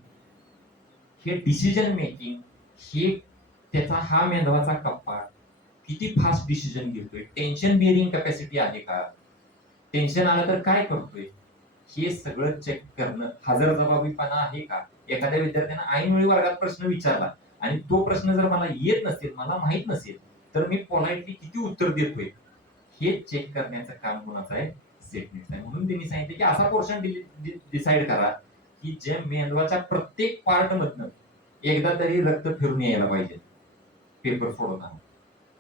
हे डिसिजन मेकिंग, हे त्याचा हा मेंदवाचा कप्पा किती फास्ट डिसिजन घेतोय, टेन्शन बिअरिंग कॅपॅसिटी आहे का, टेन्शन आलं तर काय करतोय, हे सगळं चेक करणं. हजरजबाबीपणा आहे का. एखाद्या विद्यार्थ्यानं ऐनवेळी वर्गात प्रश्न विचारला आणि तो प्रश्न जर मला येत नसेल, मला माहित नसेल, तर मी पोलाइटली किती उत्तर देतोय, हे चेक करण्याचं काम कोणाचं आहे, सेटनेटचं आहे. म्हणून त्यांनी सांगितले की असा पोर्शन डिसाइड करा की जे मेंदवाच्या प्रत्येक पार्ट मधनं एकदा तरी रक्त फिरून यायला पाहिजे पेपर सोडवताना.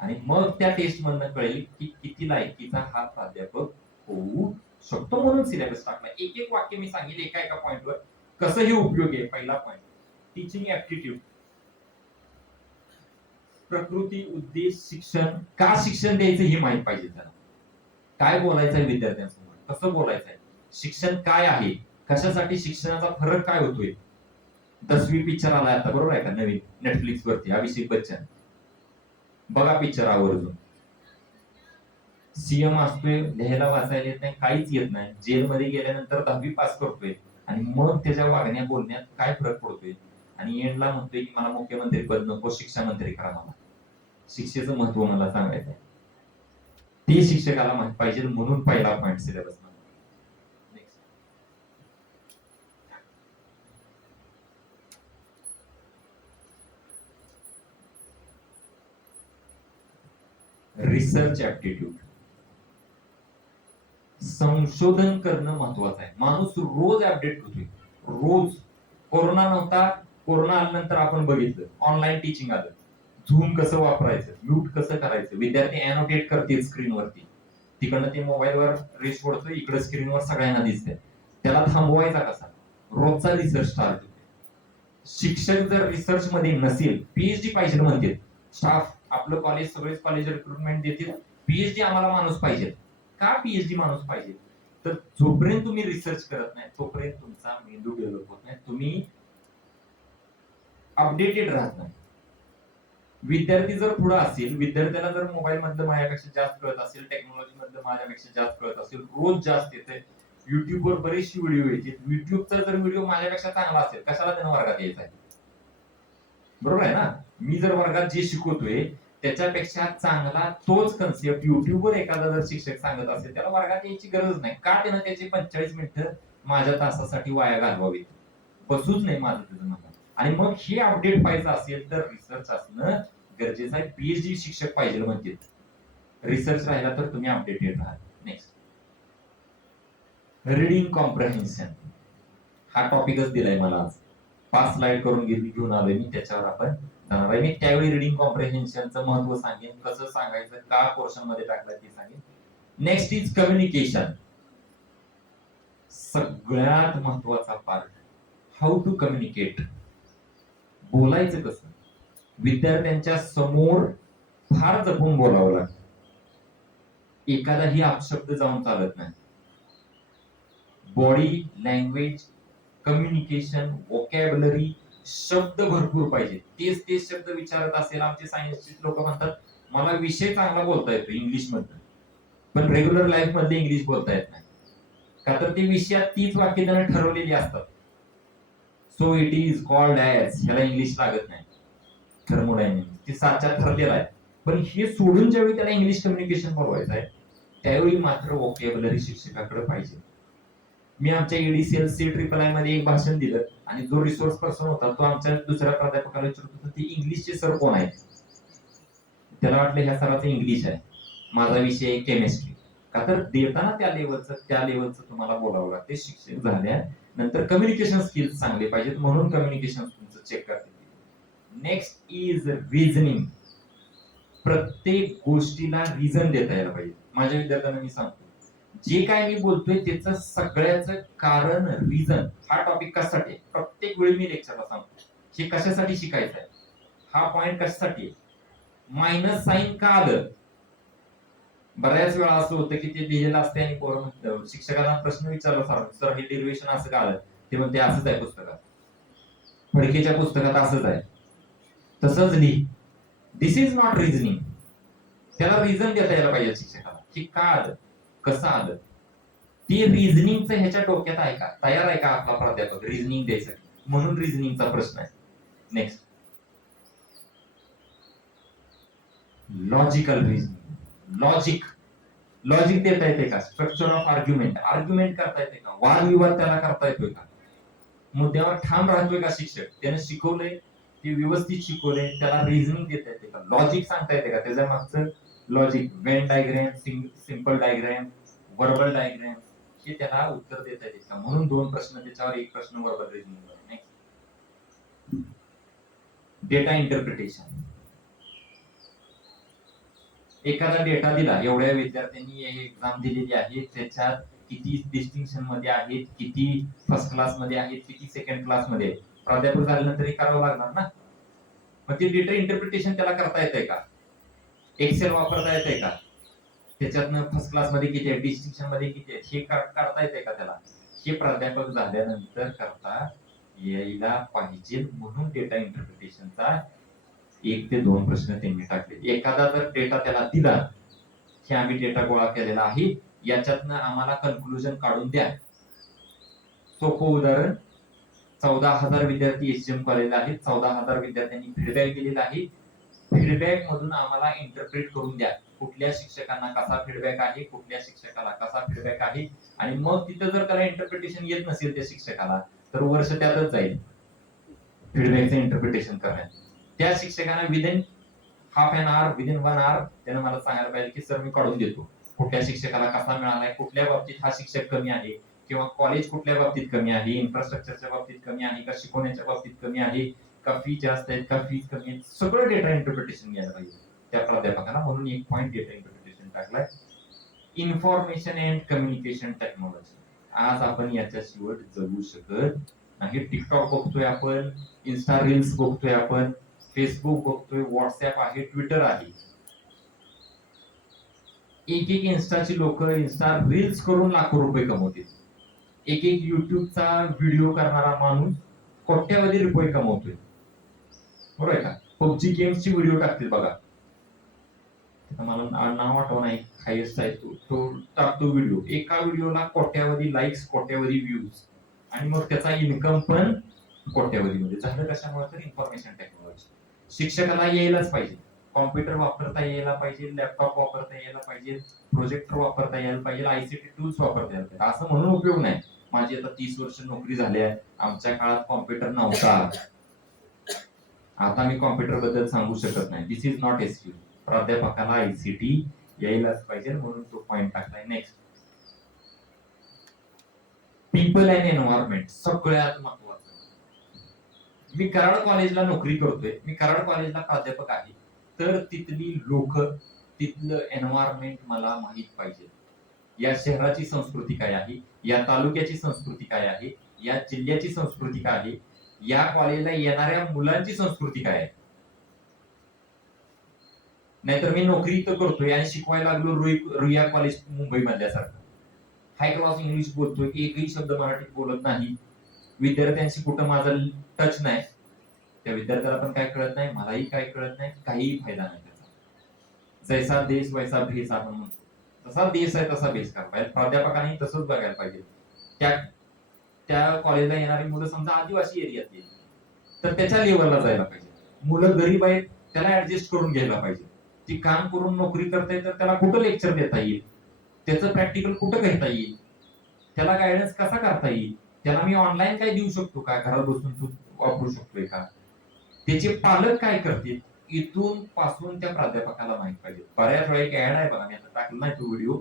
आणि मग त्या टेस्ट मधनं कळेल की किती लायकीचा हा प्राध्यापक होऊ शकतो. म्हणून सिलेबस टाकला. एक एक वाक्य मी सांगेल एका एका पॉइंटवर कसं हे उपयोगी आहे. पहिला पॉइंट, टीचिंग ऍप्टिट्यूड. प्रकृती, उद्देश, शिक्षण. का शिक्षण द्यायचं हे माहित पाहिजे त्याला. काय बोलायचं आहे विद्यार्थ्यांसमोर, कसं बोलायचं आहे, शिक्षण काय आहे, कशासाठी शिक्षणाचा फरक काय होतोय. 10वी पिक्चर आलाय आता, बरोबर आहे का, नवीन नेटफ्लिक्स वरती, अभिषेक बच्चन. बघा पिक्चर आवर्जून. सीएम असतोय, लिहायला वाचायला येत नाही, काहीच येत नाही, जेलमध्ये गेल्यानंतर 10वी पास करतोय आणि मग त्याच्या वागण्या बोलण्यात काय फरक पडतोय. आणि एंडला म्हणतोय की मला मुख्यमंत्री पद नको, शिक्षा मंत्री करा मला. शिक्षेचं महत्व मला सांगायचं आहे. ते शिक्षकाला माहित पाहिजे, म्हणून पहिला पॉइंट सिलेबस. Research aptitude. संशोधन करणं महत्वाचं आहे. माणूस रोज अपडेट होतोय, रोज. कोरोना नव्हता, कोरोना आल्यानंतर आपण बघितलं ऑनलाईन टीचिंग आलं. झूम कसं वापरायचं, म्यूट कसं करायचं, विद्यार्थी अॅनोटेट करतील स्क्रीनवरती, तिकडनं ते मोबाईलवर रेस ओढतोय, इकडे स्क्रीनवर सगळ्यांना दिसतंय. त्याला थांबवायचा कसा, रोजचा रिसर्च स्टार्ट होतोय. शिक्षक जर रिसर्च मध्ये नसेल, पीएचडी पाहिजे म्हणते स्टाफ, आपलं कॉलेज, सगळेच कॉलेज रिक्रुटमेंट देतील, पीएचडी आम्हाला माणूस पाहिजे. का पीएचडी माणूस पाहिजे, तर जोपर्यंत तुम्ही रिसर्च करत नाही तोपर्यंत तुमचा मेंदू डेव्हलप होत नाही, तुम्ही अपडेटेड राहत नाही. विद्यार्थी जर पुढे असेल, विद्यार्थ्याला जर मोबाईल मधलं माझ्यापेक्षा जास्त कळत असेल, टेक्नॉलॉजी मधलं माझ्यापेक्षा जास्त कळत असेल, रोज जास्त येते, युट्यूबवर बरेचशी व्हिडिओ येते, युट्यूबचा जर व्हिडिओ माझ्यापेक्षा चांगला असेल, कशाला त्यानं वर्गात यायचा आहे. बरोबर आहे ना. मी जर वर्गात जे शिकवतोय त्याच्यापेक्षा चांगला तोच कन्सेप्ट युट्यूबवर एखादा जर शिक्षक सांगत असेल, त्याला वर्गात यायची गरज नाही. का त्यानं त्याचे 45 मिनिटं माझ्या तासासाठी वाया घालवावी, बसूच नाही माझं त्याचं म्हणणं. आणि मग हे अपडेट पाहिजे असेल तर रिसर्च असणं गरजेचं आहे. पीएचडी शिक्षक पाहिजे म्हणते, रिसर्च राहिला तर तुम्ही अपडेटेड राहा. Next, reading comprehension. हा टॉपिकच दिलाय मला आज, 5 स्लाइड करून घेऊन आलोय मी, त्याच्यावर आपण जाणार आहे. मी त्यावेळी रीडिंग कॉम्प्रिहेन्शनचं महत्व सांगेन, कसं सांगायचं, का पोर्शन मध्ये टाकलं ते सांगेन. Next is communication. सगळ्यात महत्वाचा पार्ट, हाऊ टू कम्युनिकेट. बोलायचं कसं, विद्यार्थ्यांच्या समोर फार जपून बोलावं लागतं. एखादाही अपशब्द जाऊन चालत नाही. बॉडी लँग्वेज, कम्युनिकेशन, वोकॅब्युलरी, शब्द भरपूर पाहिजे. तेच शब्द विचारत असेल, आमचे सायन्सचे लोक म्हणतात मला विषय चांगला बोलता येतो इंग्लिश मध्ये, पण रेग्युलर लाईफ मध्ये इंग्लिश बोलता येत नाही. का तर ते विषयात तीच वाक्य त्याने ठरवलेली असतात. So it is called as, ह्याला इंग्लिश लागत नाही. थर्मोडायनॅमिक्स ते साचा ठरलेला आहे. पण हे सोडून ज्यावेळी त्याला इंग्लिश कम्युनिकेशन बोलवायचं आहे, त्यावेळी मात्र वोकॅब्युलरी शिक्षकाकडे पाहिजे. मी आमच्या एडीसीएल C-III मध्ये एक भाषण दिलं आणि जो रिसोर्स पर्सन होता तो आमच्या दुसऱ्या प्राध्यापकाला विचारत होता ते इंग्लिशचे सर कोण आहेत. त्याला वाटलं ह्या सराचं इंग्लिश आहे, माझा विषय केमिस्ट्री. का तर देताना त्या लेवलचं तुम्हाला बोलावं लागते. शिक्षण झाल्यानंतर कम्युनिकेशन स्किल्स चांगले पाहिजेत, म्हणून कम्युनिकेशन तुमचं चेक करते. Next is reasoning. प्रत्येक गोष्टीला रिझन देता यायला पाहिजे. माझ्या विद्यार्थ्यांना मी सांगतो, जे काय मी बोलतोय त्याचं सगळ्याचं कारण, रिझन. हा टॉपिक कशासाठी आहे? प्रत्येक वेळी मी लेक्चरला सांगतो हे कशासाठी शिकायचं आहे, हा पॉइंट कशासाठी आहे, मायनस साईन का आलं. बऱ्याच वेळा असं होतं की ते लिहिलेलं असते आणि पोरं शिक्षकांना प्रश्न विचारला, सर हे डेरिव्हेशन असं का आलं, ते म्हणते असंच आहे पुस्तकात, फडकेच्या पुस्तकात असंच आहे, तसंच लिही. दिस इज नॉट रिझनिंग. त्याला रिझन देता यायला पाहिजे शिक्षकाला की का आलं, कसं आलं. ती रिझनिंगचं ह्याच्या डोक्यात आहे का, तयार आहे का आपला प्राध्यापक रिझनिंग द्यायसाठी, म्हणून रिझनिंगचा प्रश्न आहे. Next, logical reasoning. लॉजिक देता येते का, स्ट्रक्चर ऑफ आर्ग्युमेंट करता येते का, वादविवाद त्याला करता येतोय का, मुद्द्यावर ठाम राहतोय का शिक्षक, त्याने शिकवलंय ते व्यवस्थित शिकवलंय, त्याला रिझनिंग देता येते का, लॉजिक सांगता येते का, त्याच्या मागचं logic, Wien diagram, simple diagram, verbal diagram, हे त्याला उत्तर देता येते का. म्हणून 2 प्रश्न, त्याच्यावर 1 प्रश्न verbal reasoning. Next, data interpretation. एखादा डेटा दिला, एवढ्या विद्यार्थ्यांनी एक्झाम दिलेली आहे, त्याच्यात किती डिस्टिंक्शन मध्ये आहेत, किती फर्स्ट क्लास मध्ये आहेत, किती सेकंड क्लास मध्ये. प्राध्यापक झाल्यानंतर हे करावं लागणार ना. मग ते डेटा इंटरप्रिटेशन त्याला करता येतंय का, एक्सेल वापरता येतंय का, त्याच्यातनं फर्स्ट क्लास मध्ये किती आहे, डिस्टिंक्शन मध्ये किती आहे, हे करता येतंय का त्याला. हे प्राध्यापक झाल्यानंतर करता यायला पाहिजे, म्हणून डेटा इंटरप्रिटेशनचा 1 ते 2 प्रश्न त्यांनी टाकले. एखादा जर डेटा त्याला दिला की आम्ही डेटा गोळा केलेला आहे, याच्यातनं आम्हाला कन्क्लुजन काढून द्या. सोपं उदाहरण, 14,000 विद्यार्थी एसजीएम कॉलेजला आहेत, 14,000 विद्यार्थ्यांनी फीडबॅक दिलेला आहे. फीडबॅक मधून आम्हाला इंटरप्रेट करून द्या, कुठल्या शिक्षकांना कसा फीडबॅक आहे, कुठल्या शिक्षकाला कसा फीडबॅक आहे. आणि मग तिथं जर त्याला इंटरप्रिटेशन येत नसेल त्या शिक्षकाला, तर वर्ष त्यातच जाईल फीडबॅकचं इंटरप्रिटेशन करण्यात. त्या शिक्षकांना within half an hour, within 1 आवर त्याने मला सांगायला पाहिजे की सर मी काढून देतो, कुठल्या शिक्षकाला कसा मिळालाय, कुठल्या बाबतीत हा शिक्षक कमी आहे, किंवा कॉलेज कुठल्या बाबतीत कमी आहे, इन्फ्रास्ट्रक्चरच्या बाबतीत कमी आहे का, शिकवण्याच्या बाबतीत कमी आहे का, फी जास्त आहेत का, फीज कमी आहे, सगळं डेटा इंटरप्रिटेशन घ्यायला पाहिजे त्या प्राध्यापकाला. म्हणून 1 पॉइंट डेटा इंटरप्रिटेशन टाकलाय. Information and communication technology. आज आपण याच्या शिवाय जगू शकत नाही. टिकटॉक बघतोय आपण, इन्स्टा रील्स बघतोय आपण, फेसबुक बघतोय, व्हॉट्सअप आहे, ट्विटर आहे. एक इन्स्टाची लोक इन्स्टा रील्स करून लाखो रुपये कमवतील. एक युट्यूबचा व्हिडिओ करणारा माणूस कोट्यावधी रुपये कमवतोय, बरोबर आहे का. पबजी गेम्सची व्हिडिओ टाकतील बघा, मला नाव आठवण आहे, हायेस्ट आहे तो टाकतो व्हिडिओ. एका व्हिडिओला कोट्यावधी लाईक्स, कोट्यावधी व्ह्यूज, आणि मग त्याचा इन्कम पण कोट्यावधी मध्ये झालं. कशामुळे, तर इन्फॉर्मेशन टेक्नॉलॉजी. शिक्षकाला यायलाच पाहिजे, कॉम्प्युटर वापरता यायला पाहिजे, लॅपटॉप वापरता यायला पाहिजे, प्रोजेक्टर वापरता यायला पाहिजे, आयसीटी टूल्स वापरता यायला पाहिजे. असं म्हणून उपयोग नाही, माझी आता 30 वर्ष नोकरी झाली आहे, आमच्या काळात कॉम्प्युटर नव्हता, आता मी कॉम्प्युटर बद्दल सांगू शकत नाही. दिस इज नॉट एक्सक्यूज. प्राध्यापकाला आयसीटी यायलाच पाहिजे, म्हणून तो पॉइंट टाकलाय. Next, people and environment. सगळ्यात महत्वाचं, मी कराड कॉलेजला नोकरी करतोय, मी कराड कॉलेजला प्राध्यापक आहे, तर तिथली लोक, तिथलं एन्व्हायरमेंट मला माहित पाहिजे. या शहराची संस्कृती काय आहे, या तालुक्याची संस्कृती काय आहे, या जिल्ह्याची संस्कृती काय आहे, या कॉलेजला येणाऱ्या मुलांची संस्कृती काय आहे. नाहीतर मी नोकरी तर करतोय आणि शिकवायला लागलो रुईया कॉलेज मुंबई मधल्यासारखं, हाय क्लास इंग्लिश बोलतोय, एकही शब्द मराठीत बोलत नाही, विद्यार्थ्यांशी कुठं माझा टच नाही, त्या विद्यार्थ्याला पण काय कळत नाही, मलाही काय कळत नाही, काहीही फायदा नाही त्याचा. जैसा देश वैसा भेस आपण म्हणतो, जसा देश आहे तसा भेस करायला पाहिजे. प्राध्यापकांनी तसंच बघायला पाहिजे. त्या कॉलेजला येणारी मुलं समजा आदिवासी एरियात येईल, तर त्याच्या लेवलला जायला पाहिजे. मुलं गरीब आहेत, त्याला ऍडजस्ट करून घ्यायला पाहिजे. ती काम करून नोकरी करते, तर त्याला कुठं लेक्चर देता येईल, त्याचं प्रॅक्टिकल कुठं घेता येईल, त्याला गायडन्स कसा करता येईल, त्याला मी ऑनलाईन काय देऊ शकतो का, घरात बसून तू वापरू शकतोय का, त्याचे पालक काय करतील, इथून पासून त्या प्राध्यापकाला माहित पाहिजे. बऱ्याच वेळा एक ऍड आहे बघा, मी आता टाकलं नाही तो व्हिडिओ,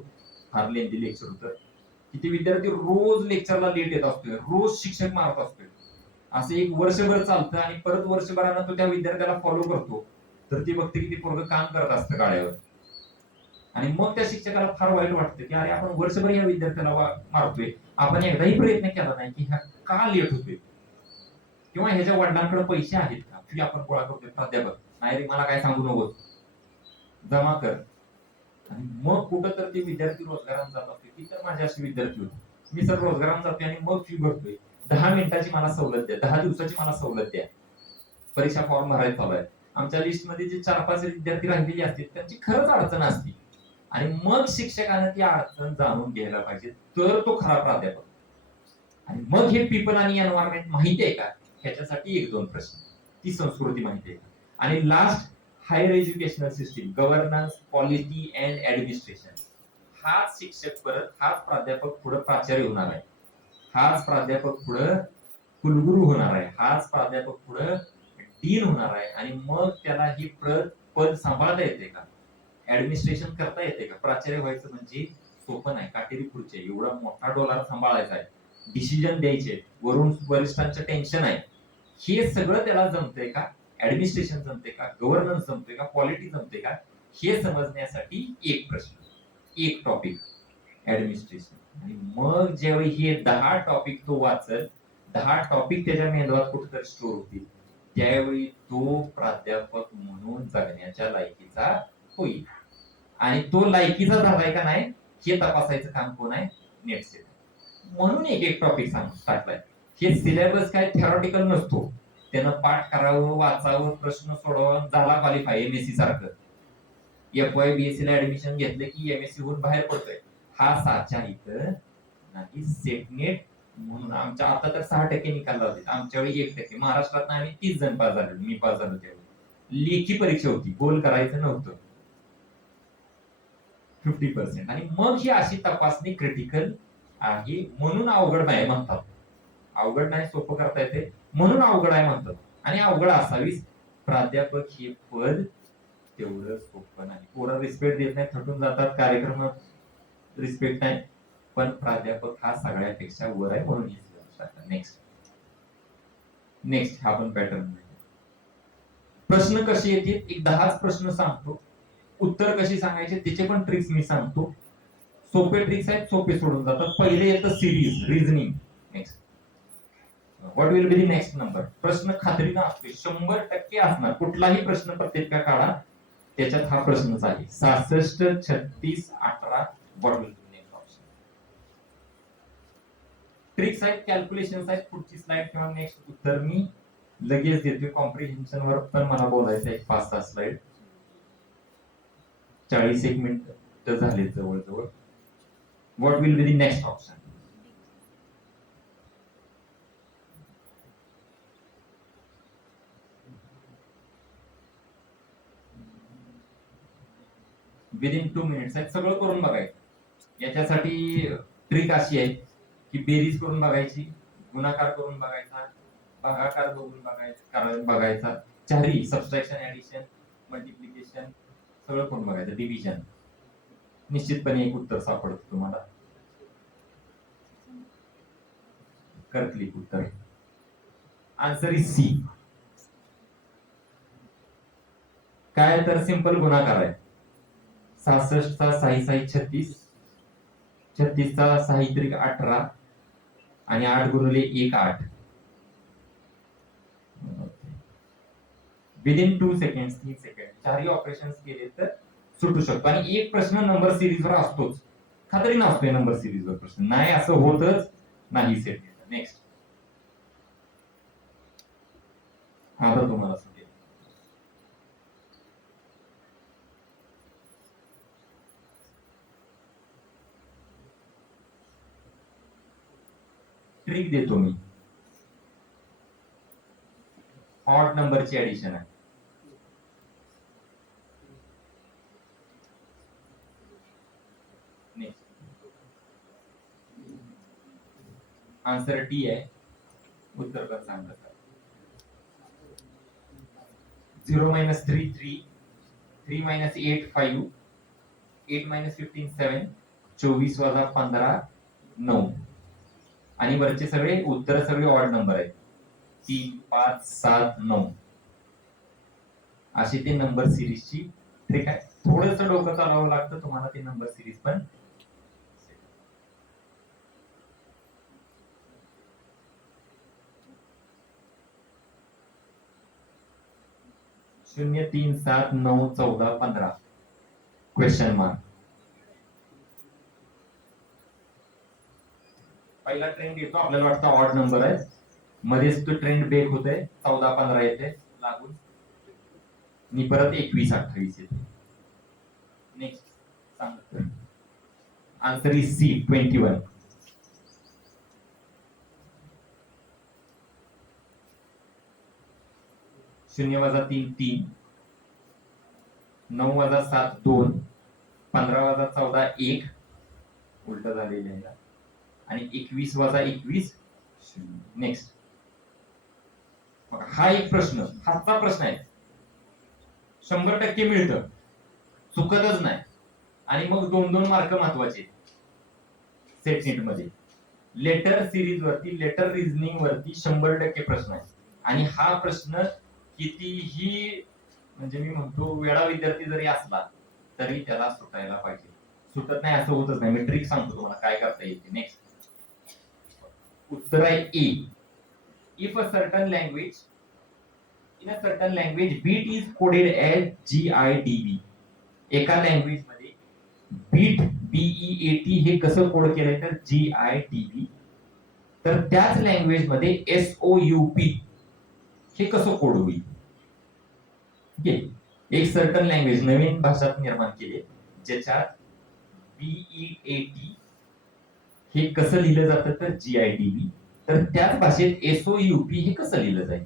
फार लेंदी लेक्चर होतं. किती विद्यार्थी रोज लेक्चरला लेट येत असतोय, रोज शिक्षक मारत असतोय. असं एक वर्षभर चालतं आणि परत वर्षभरानं तो त्या विद्यार्थ्याला फॉलो करतो, तर ती बघते की ती पोरगं काम करत असतं गाड्यावर. आणि मग त्या शिक्षकाला फार वाईट वाटतं की अरे आपण वर्षभर या विद्यार्थ्याला मारतोय, आपण एकदाही प्रयत्न केला नाही की ह्या का लेट होतोय, किंवा ह्याच्या वडिलांकडे पैसे आहेत का, फी आपण गोळा करतोय. प्राध्यापक नाही रे, मला काय सांगू नकोस, जमा कर. आणि मग कुठं तर ते विद्यार्थी रोजगारात जात असते. ती तर माझी अशी विद्यार्थी होती, मी सर रोजगारात जातोय आणि मग फी भरतोय, 10 मिनिटाची मला सवलत द्या, 10 दिवसाची मला सवलत द्या, परीक्षा फॉर्म भरायला चालू आहे. आमच्या लिस्ट मध्ये जे 4-5 विद्यार्थी राहिलेले असतील त्यांची खरंच अडचण असते, आणि मग शिक्षकाने ती अडचण जाणून घ्यायला पाहिजे, तर तो खरा प्राध्यापक. आणि मग हे पीपल आणि एन्व्हायरमेंट माहिती आहे का, ह्याच्यासाठी 1-2 प्रश्न. ती संस्कृती माहिती आहे का. आणि last, higher educational system, governance, polity and administration. हाच शिक्षक परत, हाच प्राध्यापक पुढे प्राचार्य होणार आहे, हाच प्राध्यापक पुढे कुलगुरू होणार आहे, हाच प्राध्यापक पुढे डीन होणार आहे. आणि मग त्याला ही पद सांभाळता येते का, ऍडमिनिस्ट्रेशन करता येते का. प्राचार्य व्हायचं म्हणजे सोपं नाही, काटेरी खुर्ची आहे, एवढा मोठा डोलार सांभाळायचा आहे, डिसिजन द्यायचे, वरून वरिष्ठांचं टेन्शन आहे, हे सगळं त्याला जमतंय का, ऍडमिनिस्ट्रेशन जमते का, गव्हर्नन्स जमते का, पॉलिटी जमते का, हे समजण्यासाठी एक प्रश्न, एक टॉपिक ऍडमिनिस्ट्रेशन. आणि मग ज्यावेळी हे 10 टॉपिक तो वाचल, 10 टॉपिक त्याच्या मेंदवात कुठेतरी स्टोर होतील, त्यावेळी तो प्राध्यापक म्हणून जगण्याच्या लायकीचा होईल. आणि तो लायकीचा झालाय का नाही हे तपासायचं काम कोण आहे, नेटसेट. म्हणून एक टॉपिक टाकलाय. हे सिलेबस काय थेरॉटिकल नसतो, त्यानं पाठ करावं, वाचावं, प्रश्न सोडवावं, झाला क्वालिफाय. एमएससी सारखं FY BSc ला ऍडमिशन घेतलं की एमएससी होऊन बाहेर पडतोय, हा साचा इथं नाही. सेटनेट म्हणून आमच्या आता तर 6% निकाल लावले, आमच्या वेळी 1%. महाराष्ट्रात आम्ही 30 जण पास झालो, मी पास झालो त्यावेळी. लेखी परीक्षा होती, गोल करायचं नव्हतं, 50%. आणि मग ही अशी तपासणी क्रिटिकल आहे, म्हणून अवघड नाही म्हणतात. अवघड नाही, सोपं करता येते, म्हणून अवघड आहे म्हणतात. आणि अवघड असावीच, प्राध्यापक हे पद तेवढं सोपं नाही. पोरं रिस्पेक्ट देत नाही, थटून जातात, कार्यक्रमात रिस्पेक्ट नाही, पण प्राध्यापक हा सगळ्यापेक्षा वर आहे, म्हणून नेक्स्ट हा पण पॅटर्न. प्रश्न कसे येतील, एक 10च प्रश्न सांगतो, उत्तर कशी सांगायचे त्याचे पण ट्रिक्स मी सांगतो. सोपे ट्रिक्स आहेत, सोपे सोडून जातात. पहिले येतं series, reasoning. Next, what will be the next number. प्रश्न खात्रीनं असतो, 100% असणार. कुठलाही प्रश्न प्रत्येक काढा, त्याच्यात हा प्रश्नच आहे. 66, 36, 18. What will be next option. Tricks आहेत, कॅल्क्युलेशन्स आहेत. पुढची स्लाइड किंवा नेक्स्ट उत्तर मी लगेच देतोय. कॉम्प्रिहेन्शन वर पण मला बोलायचं आहे, 5-6 स्लाइड. 41 मिनिट झाले जवळजवळ. What will be the next option. Within 2 minutes आहेत, सगळं करून बघायचं. याच्यासाठी ट्रिक अशी आहे की बेरीज करून बघायची, गुणाकार करून बघायचा, भागाकार करून बघायचा, चारी सबट्रॅक्शन, ऍडिशन, मल्टिप्लिकेशन सगळं करून बघायचं, डिव्हिजन. निश्चितपणे एक उत्तर सापडतं तुम्हाला. कर क्लिक, उत्तर आन्सर इज सी. काय तर सिंपल गुणाकार आहे. 66 चा 6 36, 36 चा 6 18 आणि 8 गुणिले 1 8. विदिन 2 सेकंड, 3 सेकंड चारही ऑपरेशन्स केले तर सुटू शकतो. आणि एक प्रश्न नंबर सिरीजवर असतोच, खात्री नसते नंबर सिरीजवर प्रश्न नाही, असं होतच नाही. सेट. नेक्स्ट, आता तुम्हाला सुटेल. ट्रिक देतो मी, ऑड नंबरची ऍडिशन आहे. आन्सर डी आहे. उत्तर पण सांगा. 0 - 3 3, 3 - 8 5, 8 - 15 7, 24 वजा 15 9 आणि वरचे सगळे उत्तर सगळे ऑड नंबर आहेत 3 5 7 9 अशी ते नंबर सिरीजची ट्रिक आहे. थोडस डोकं चालवावं लागतं तुम्हाला ते नंबर सिरीज पण. शून्य 3 7 9 14 15 क्वेश्चन मार्क. पहिला ट्रेंड येतो आपल्याला वाटतं ऑड नंबर आहे मध्येच तो ट्रेंड ब्रेक होतोय 14 15 येते लागून आणि परत 21 28 येते. नेक्स्ट सांगतो आन्सर इज सी 21. शून्य वजा 3 3 9 वजा 7 2 15 वजा 14 1 उलट झालेलं आहे आणि 21 वजा 21 0. नेक्स्ट हा एक प्रश्न हाचा प्रश्न आहे 100% मिळतं चुकतच नाही आणि मग 2-2 मार्क महत्वाचे सेट नीट मध्ये. लेटर सिरीज वरती लेटर रिझनिंग वरती 100% प्रश्न आहे आणि हा प्रश्न कितीही म्हणजे मी म्हणतो वेळा विद्यार्थी जरी असला तरी त्याला सुटायला पाहिजे. सुटत नाही असं होतच नाही. मी ट्रिक सांगतो तुम्हाला काय करता येते. नेक्स्ट उत्तर आहे A. If a certain language in a certain language beat is coded as GIDB. एका लँग्वेज मध्ये बीट BEAT हे कसं कोड केलंय तर GIDB. तर त्याच लँग्वेज मध्ये SOUP हे कसं कोड होईल. एक सर्टन लँग्वेज नवीन भाषा निर्माण केली ज्याच्यात BEAT हे कसं लिहिलं जातं तर GIDB. तर त्याच भाषेत SOUP हे कसं लिहिलं जाईल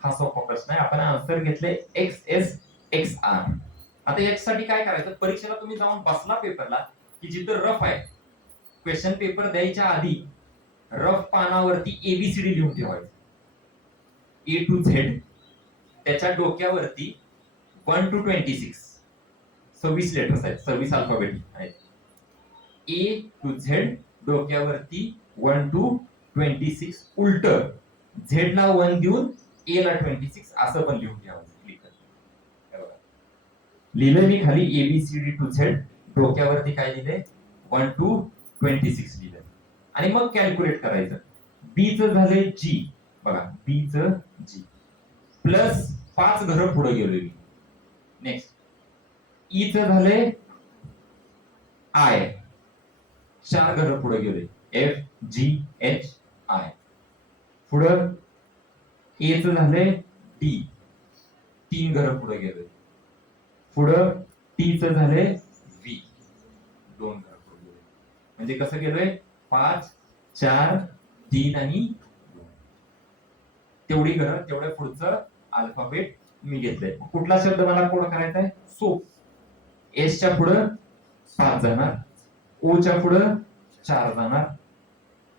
हा सोपा प्रश्न आहे. आपण आन्सर घेतलंय XSXR. आता याच्यासाठी काय करायचं परीक्षेला तुम्ही जाऊन बसला पेपरला की जिथं रफ आहे क्वेश्चन पेपर द्यायच्या आधी रफ पानावरती ABCD लिहून ठेवायचं A to Z. त्याच्या डोक्यावरती 1 to 26 26 लेटर्स आहेत 26 अल्फाबेट आहेत. A to Z डोक्यावरती 1 to 26 उलट Z ला 1 देऊन A ला 26 असं पण लिहून ठेवायचं. लिहिलं मी खाली ABCD to Z डोक्यावरती काय लिहिले 1 to 26 लिहिलं आणि मग कॅल्क्युलेट करायचं. B चं झालंय G बघा B चं G प्लस 5 घरं पुढे गेलोय मी. नेक्स्ट E चं झालंय I 4 घरं पुढे गेलोय FGHI. पुढं A चं झालंय D 3 घरं पुढे गेलोय. पुढं T चं झालंय V 2 घरं पुढे गेलोय. म्हणजे कसं गेलोय 5 4 3 आणि 2 तेवढी घरं तेवढ्या पुढचं अल्फाबेट मी घेतलंय. कुठला शब्द मला कोड करायचा आहे सोप. S च्या पुढं 5 जाणार O च्या पुढं 4 जाणार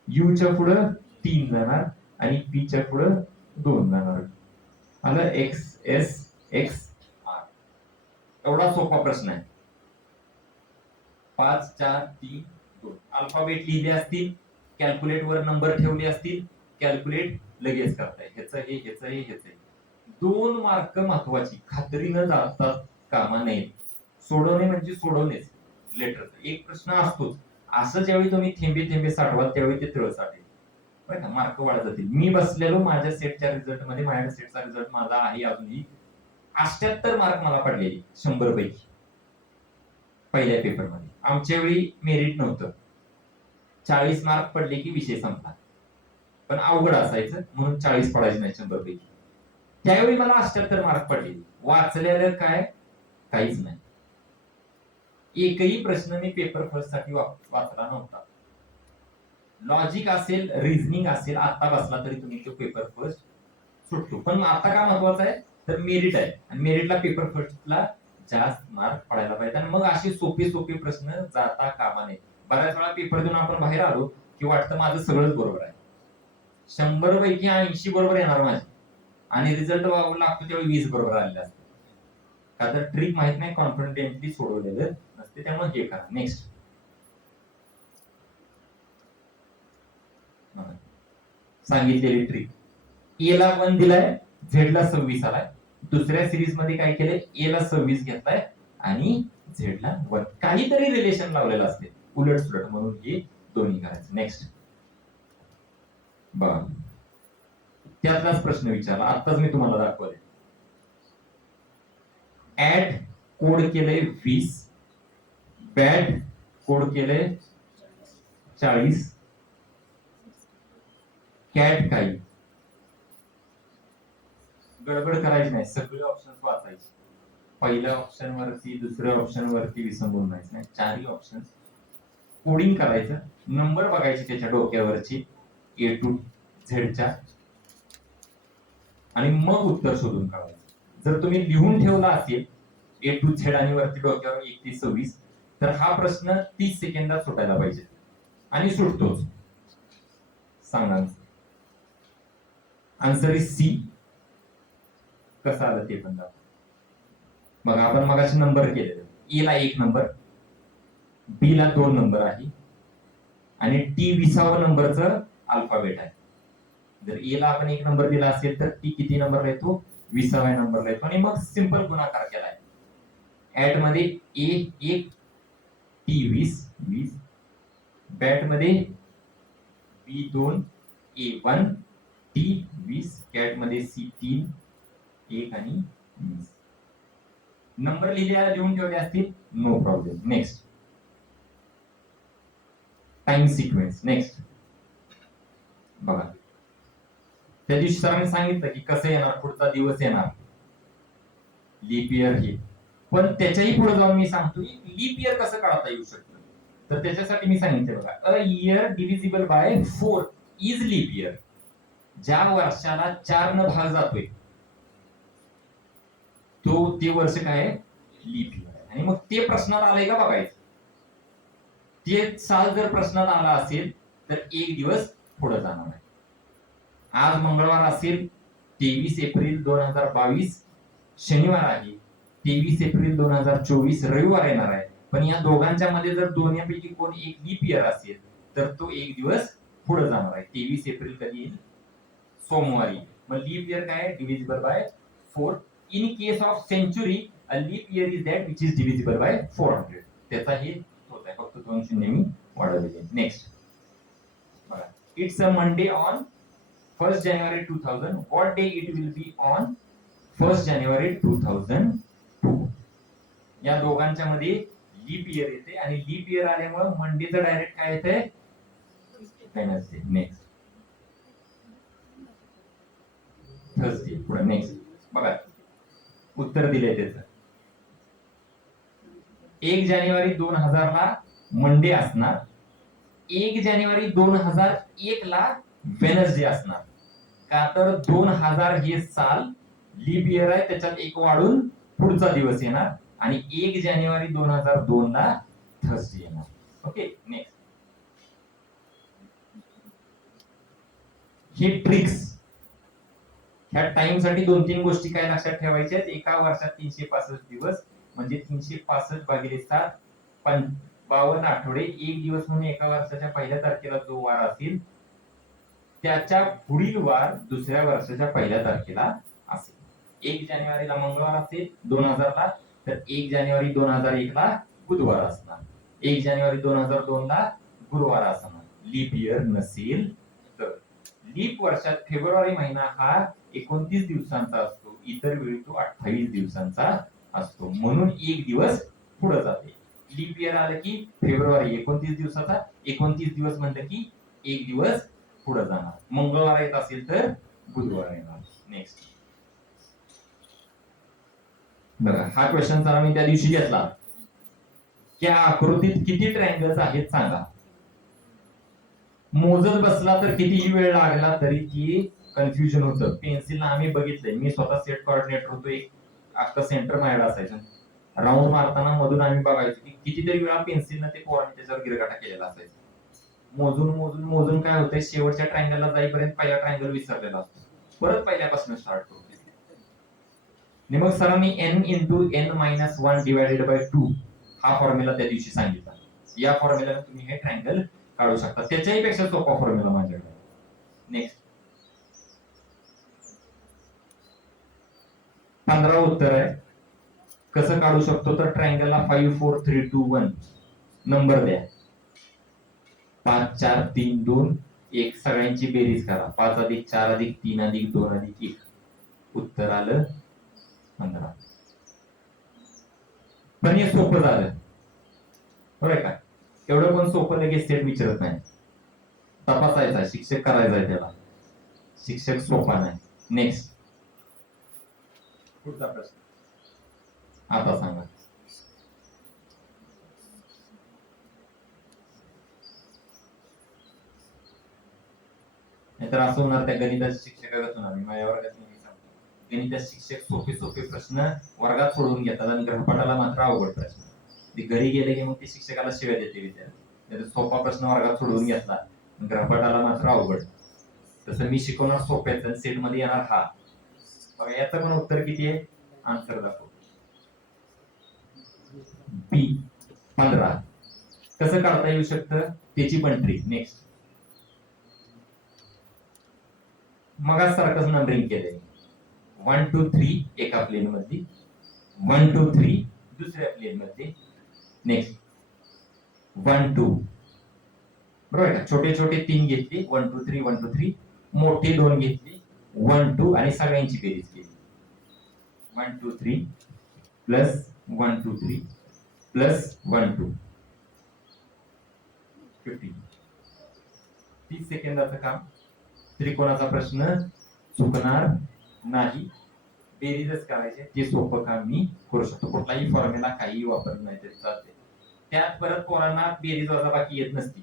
U च्या पुढं 3 जाणार आणि P च्या पुढं 2 जाणार. आलं XSXR. एवढा सोपा प्रश्न आहे. 5 4 3 2 अल्फाबेट लिहिले असतील कॅल्क्युलेट वर नंबर ठेवले असतील कॅल्क्युलेट लगेच करताय. ह्याचं हे 2 मार्क महत्वाची खात्रीनं जातात कामा नये. सोडवणे म्हणजे सोडवणेच लेटरचा एक प्रश्न असतोच. असं ज्यावेळी तुम्ही थेंबे थेंबे साठवाल त्यावेळी ते तळ साठेल बरं का मार्क वाढत जातील. मी बसलेलो माझ्या सेटच्या रिझल्ट मध्ये माझ्या सेटचा रिझल्ट माझा आहे अजूनही 78 मार्क मला पडलेले 100 पैकी पहिल्या पेपर मध्ये. आमच्या वेळी मेरिट नव्हतं 40 मार्क पडले की विषय संपला. पण अवघड असायचं म्हणून 40 पडायचे नाही 100 पैकी. त्यावेळी मला 78 मार्क पडले. वाचलेलं काय काहीच नाही. एकही प्रश्न मी पेपर फर्स्ट साठी वाचला नव्हता. लॉजिक असेल रिझनिंग असेल आता बसला तरी तुम्ही तो पेपर फर्स्ट सुटतो. पण आता काय महत्वाचं आहे तर मेरिट आहे आणि मेरिटला पेपर फर्स्टला जास्त मार्क पडायला पाहिजे. आणि मग असे सोपे सोपे प्रश्न जाता कामा नये. बऱ्याच वेळा पेपर देऊन आपण बाहेर आलो की वाटतं माझं सगळंच बरोबर आहे 100 पैकी 80 बरोबर येणार माझे आणि रिझल्ट लागतो त्यावेळी 20 बरोबर आलेले असते. का तर ट्रिक माहित नाही कॉन्फिडेंटली सोडवलेलं नसते त्यामुळे हे करा. नेक्स्ट सांगितलेली ट्रिक. ए ला 1 दिलाय, झेड ला 26 आलाय. दुसऱ्या सिरीज मध्ये काय केलंय, ए ला 26 घेतलाय आणि झेड ला 1. काहीतरी रिलेशन लावलेलं असते, उलट सुलट, म्हणून हे दोन्ही करायचं. नेक्स्ट बघा, त्यातलाच प्रश्न विचारला, आताच मी तुम्हाला दाखवले. ऍड कोड केलंय 20, बॅड कोड केलंय 40, कॅट काही. गडबड करायची नाही, सगळे ऑप्शन वाचायचे. पहिल्या ऑप्शन वरती, दुसऱ्या ऑप्शन वरती विसंबून नाही, 4ही ऑप्शन कोडिंग करायचं, नंबर बघायचे त्याच्या डोक्यावरची ए टू झेडच्या, आणि मग उत्तर शोधून काढायचं. जर तुम्ही लिहून ठेवला असेल ए टू झेड आणि वरती डोक्यावर 1 ते 26, तर हा प्रश्न 30 सेकंदात सुटायला पाहिजे, आणि सुटतोच. सांगा आन्सर इज सी. कसं आलं ते पण दाखव. मग आपण मगाशी नंबर केलेले, ए ला 1 नंबर, बी ला 2 नंबर आहे, आणि टी 20वा नंबरचं अल्फाबेट आहे. जर ए ला आपण 1 नंबर दिला असेल तर टी किती नंबरला येतो, 20व्या नंबरला येतो. आणि मग सिंपल गुणाकार केलाय. ऍड मध्ये ए 1, टी 20, बॅट मध्ये बी 2, ए 1, टी 20, कॅट मध्ये सी 3, 1 आणि 20. नंबर लिहून ठेवले असतील, no problem. Next time sequence. Next बघा, त्या दिवशी सरांनी सांगितलं की कसं येणार, पुढचा दिवस येणार लीप इयर हे. पण त्याच्याही पुढे जाऊन मी सांगतो लीप इयर कसं काढता येऊ शकतं. तर त्याच्यासाठी मी सांगितलं बघा, a year divisible by 4 is leap year. ज्या वर्षाला 4 न भाग जातोय ते वर्ष काय आहे, लीप इयर. आणि मग ते प्रश्नात आलंय का बघायचं. ते साल जर प्रश्नात आला असेल तर 1 दिवस पुढे जाणार आहे. आज मंगळवार असेल, 23 एप्रिल 2022 शनिवार आहे, 23 एप्रिल 2024 रविवार येणार आहे. पण या दोघांच्या मध्ये जर दोन्हीपैकी कोण एक लीप इयर असेल तर तो 1 दिवस पुढे जाणार आहे. 23 एप्रिल कधी येईल, सोमवारी. मग लीप इयर काय आहे, divisible by 4. In case of century a leap year is that which is divisible by 400. त्याचा हे होत आहे, फक्त 2 शून्य मी वाढवलेले. नेक्स्ट बघा, it's a Monday on 1st January 2000. What day it will be on 1st January 2002. या दोघांच्या मध्ये लीप इयर येते, आणि लीप इयर आल्यामुळे मंडेचं डायरेक्ट काय येते, वेडनेसडे. Next Thursday. पुढे नेक्स्ट बघा, उत्तर दिले त्याचं. 1 जानेवारी 2000 ला मंडे असणार, 1 जानेवारी 2001 ला वेनसडे असणार. का तर 2000 हे साल लीप इयर आहे, त्याच्यात 1 वाढून पुढचा दिवस येणार, आणि 1 जानेवारी 2002 ला थर्सडे येणार. ओके. नेक्स्ट हे ट्रिक्स. ह्या टाइम साठी 2-3 गोष्टी काय लक्षात ठेवायच्या आहेत. एका वर्षात 365 दिवस, म्हणजे 365 भागिले 7, 52 आठवडे. 1 दिवस म्हणून एका वर्षाच्या पहिल्या तारखेला जो वार असेल त्याच्या पुढील वार दुसऱ्या वर्षाच्या पहिल्या तारखेला असेल. 1 जानेवारीला मंगळवार असेल 2000 ला, तर 1 जानेवारी 2001 ला बुधवार असणार, 1 जानेवारी 2002 ला गुरुवार असणार. लीप इयर नसेल तर. लीप वर्षात फेब्रुवारी महिना हा 29 दिवसांचा असतो, इतर वेळी तो 28 दिवसांचा असतो, म्हणून 1 दिवस पुढे जाते. लीप इयर आलं की फेब्रुवारी 29 दिवसाचा, 29 दिवस म्हणलं की 1 दिवस पुढे जाणार. मंगळवार येत असेल तर बुधवार येणार. नेक्स्ट बघा, हा क्वेश्चन जरा मी त्या दिवशी घेतला. त्या आकृतीत किती ट्रायंगल्स आहेत सांगा. मोजत बसला तर कितीही वेळ लागला तरी ती कन्फ्युजन होतं. पेन्सिलला आम्ही बघितलंय, मी स्वतः सेट कोऑर्डिनेटर होतो, एक अख्खं सेंटर माझ्याकडे असायचं. राऊंड मारताना मधून आम्ही बघायचो की कितीतरी वेळा पेन्सिलनं ते पोरांनी त्याच्यावर गिरगाटा केलेला असायचा. मोजून मोजून मोजून काय होतंय, शेवटच्या ट्रायंगलला जाईपर्यंत पहिला ट्रायंगल विसरलेला असतो, परत पहिल्यापासून स्टार्ट करतो. मग सरांनी n into n minus 1 divided by 2 हा फॉर्म्युला त्या दिवशी सांगितला. या फॉर्म्युल्याने तुम्ही हे ट्रायंगल काढू शकता. त्याच्याही पेक्षा सोपा फॉर्म्युला माझ्याकडे. नेक्स्ट 15 उत्तर आहे. कसं काढू शकतो तर ट्रायंगलला 5 4 3 2 1 नंबर द्या. 5 4 3 2 1 सगळ्यांची बेरीज करा. 5 अधिक 4 अधिक 3 अधिक 2 अधिक 1 उत्तर आलं 15. पण हे सोपं झालं बरोबर का. एवढं पण सोपं लगेच सेट विचारत नाही. तपासायचा शिक्षक करायचा आहे त्याला. शिक्षक सोपा नाही. नेक्स्ट पुढचा प्रश्न आता सांगा. नाहीतर असं होणार त्या गणिताच्या शिक्षकालाच होणार. मी माझ्या वर्गात नेहमी सांगतो गणिताचे शिक्षक सोपे सोपे प्रश्न वर्गात सोडवून घेतात आणि गृहपाठाला मात्र अवघड प्रश्न. ते घरी गेले की मग ते शिक्षकाला शिव्या देते विद्यार्थी. सोपा प्रश्न वर्गात सोडवून घेतला गृहपाठाला मात्र अवघड. तसं मी शिकवणार सोप्याच सेट मध्ये येणार हा. बघा याचं पण उत्तर किती आहे. आन्सर दाखव बी 15. कसं काढता येऊ शकतं त्याची पण ट्रिक. नेक्स्ट मग सारखंच नंबरिंग केलंय. 1 2 3 एका प्लेन मध्ये 1 2 3 दुसऱ्या प्लेन मध्ये. नेक्स्ट 1 2 बरोबर का. छोटे छोटे 3 घेतले 1 2 3 1 2 3. मोठे 2 घेतले 1 2 आणि सगळ्यांची बेरीज केली. 1 2 3 प्लस 1 2 3 प्लस 1 2 15. 30 सेकंदाचं काम. त्रिकोणाचा प्रश्न चुकणार नाही. बेरीजच करायचे. ते सोपं काम मी करू शकतो. कुठलाही फॉर्म्युला काही वापरत नाही तरी चालते. त्यात परत पोरांना बेरीज वजाबाकी येत नसती.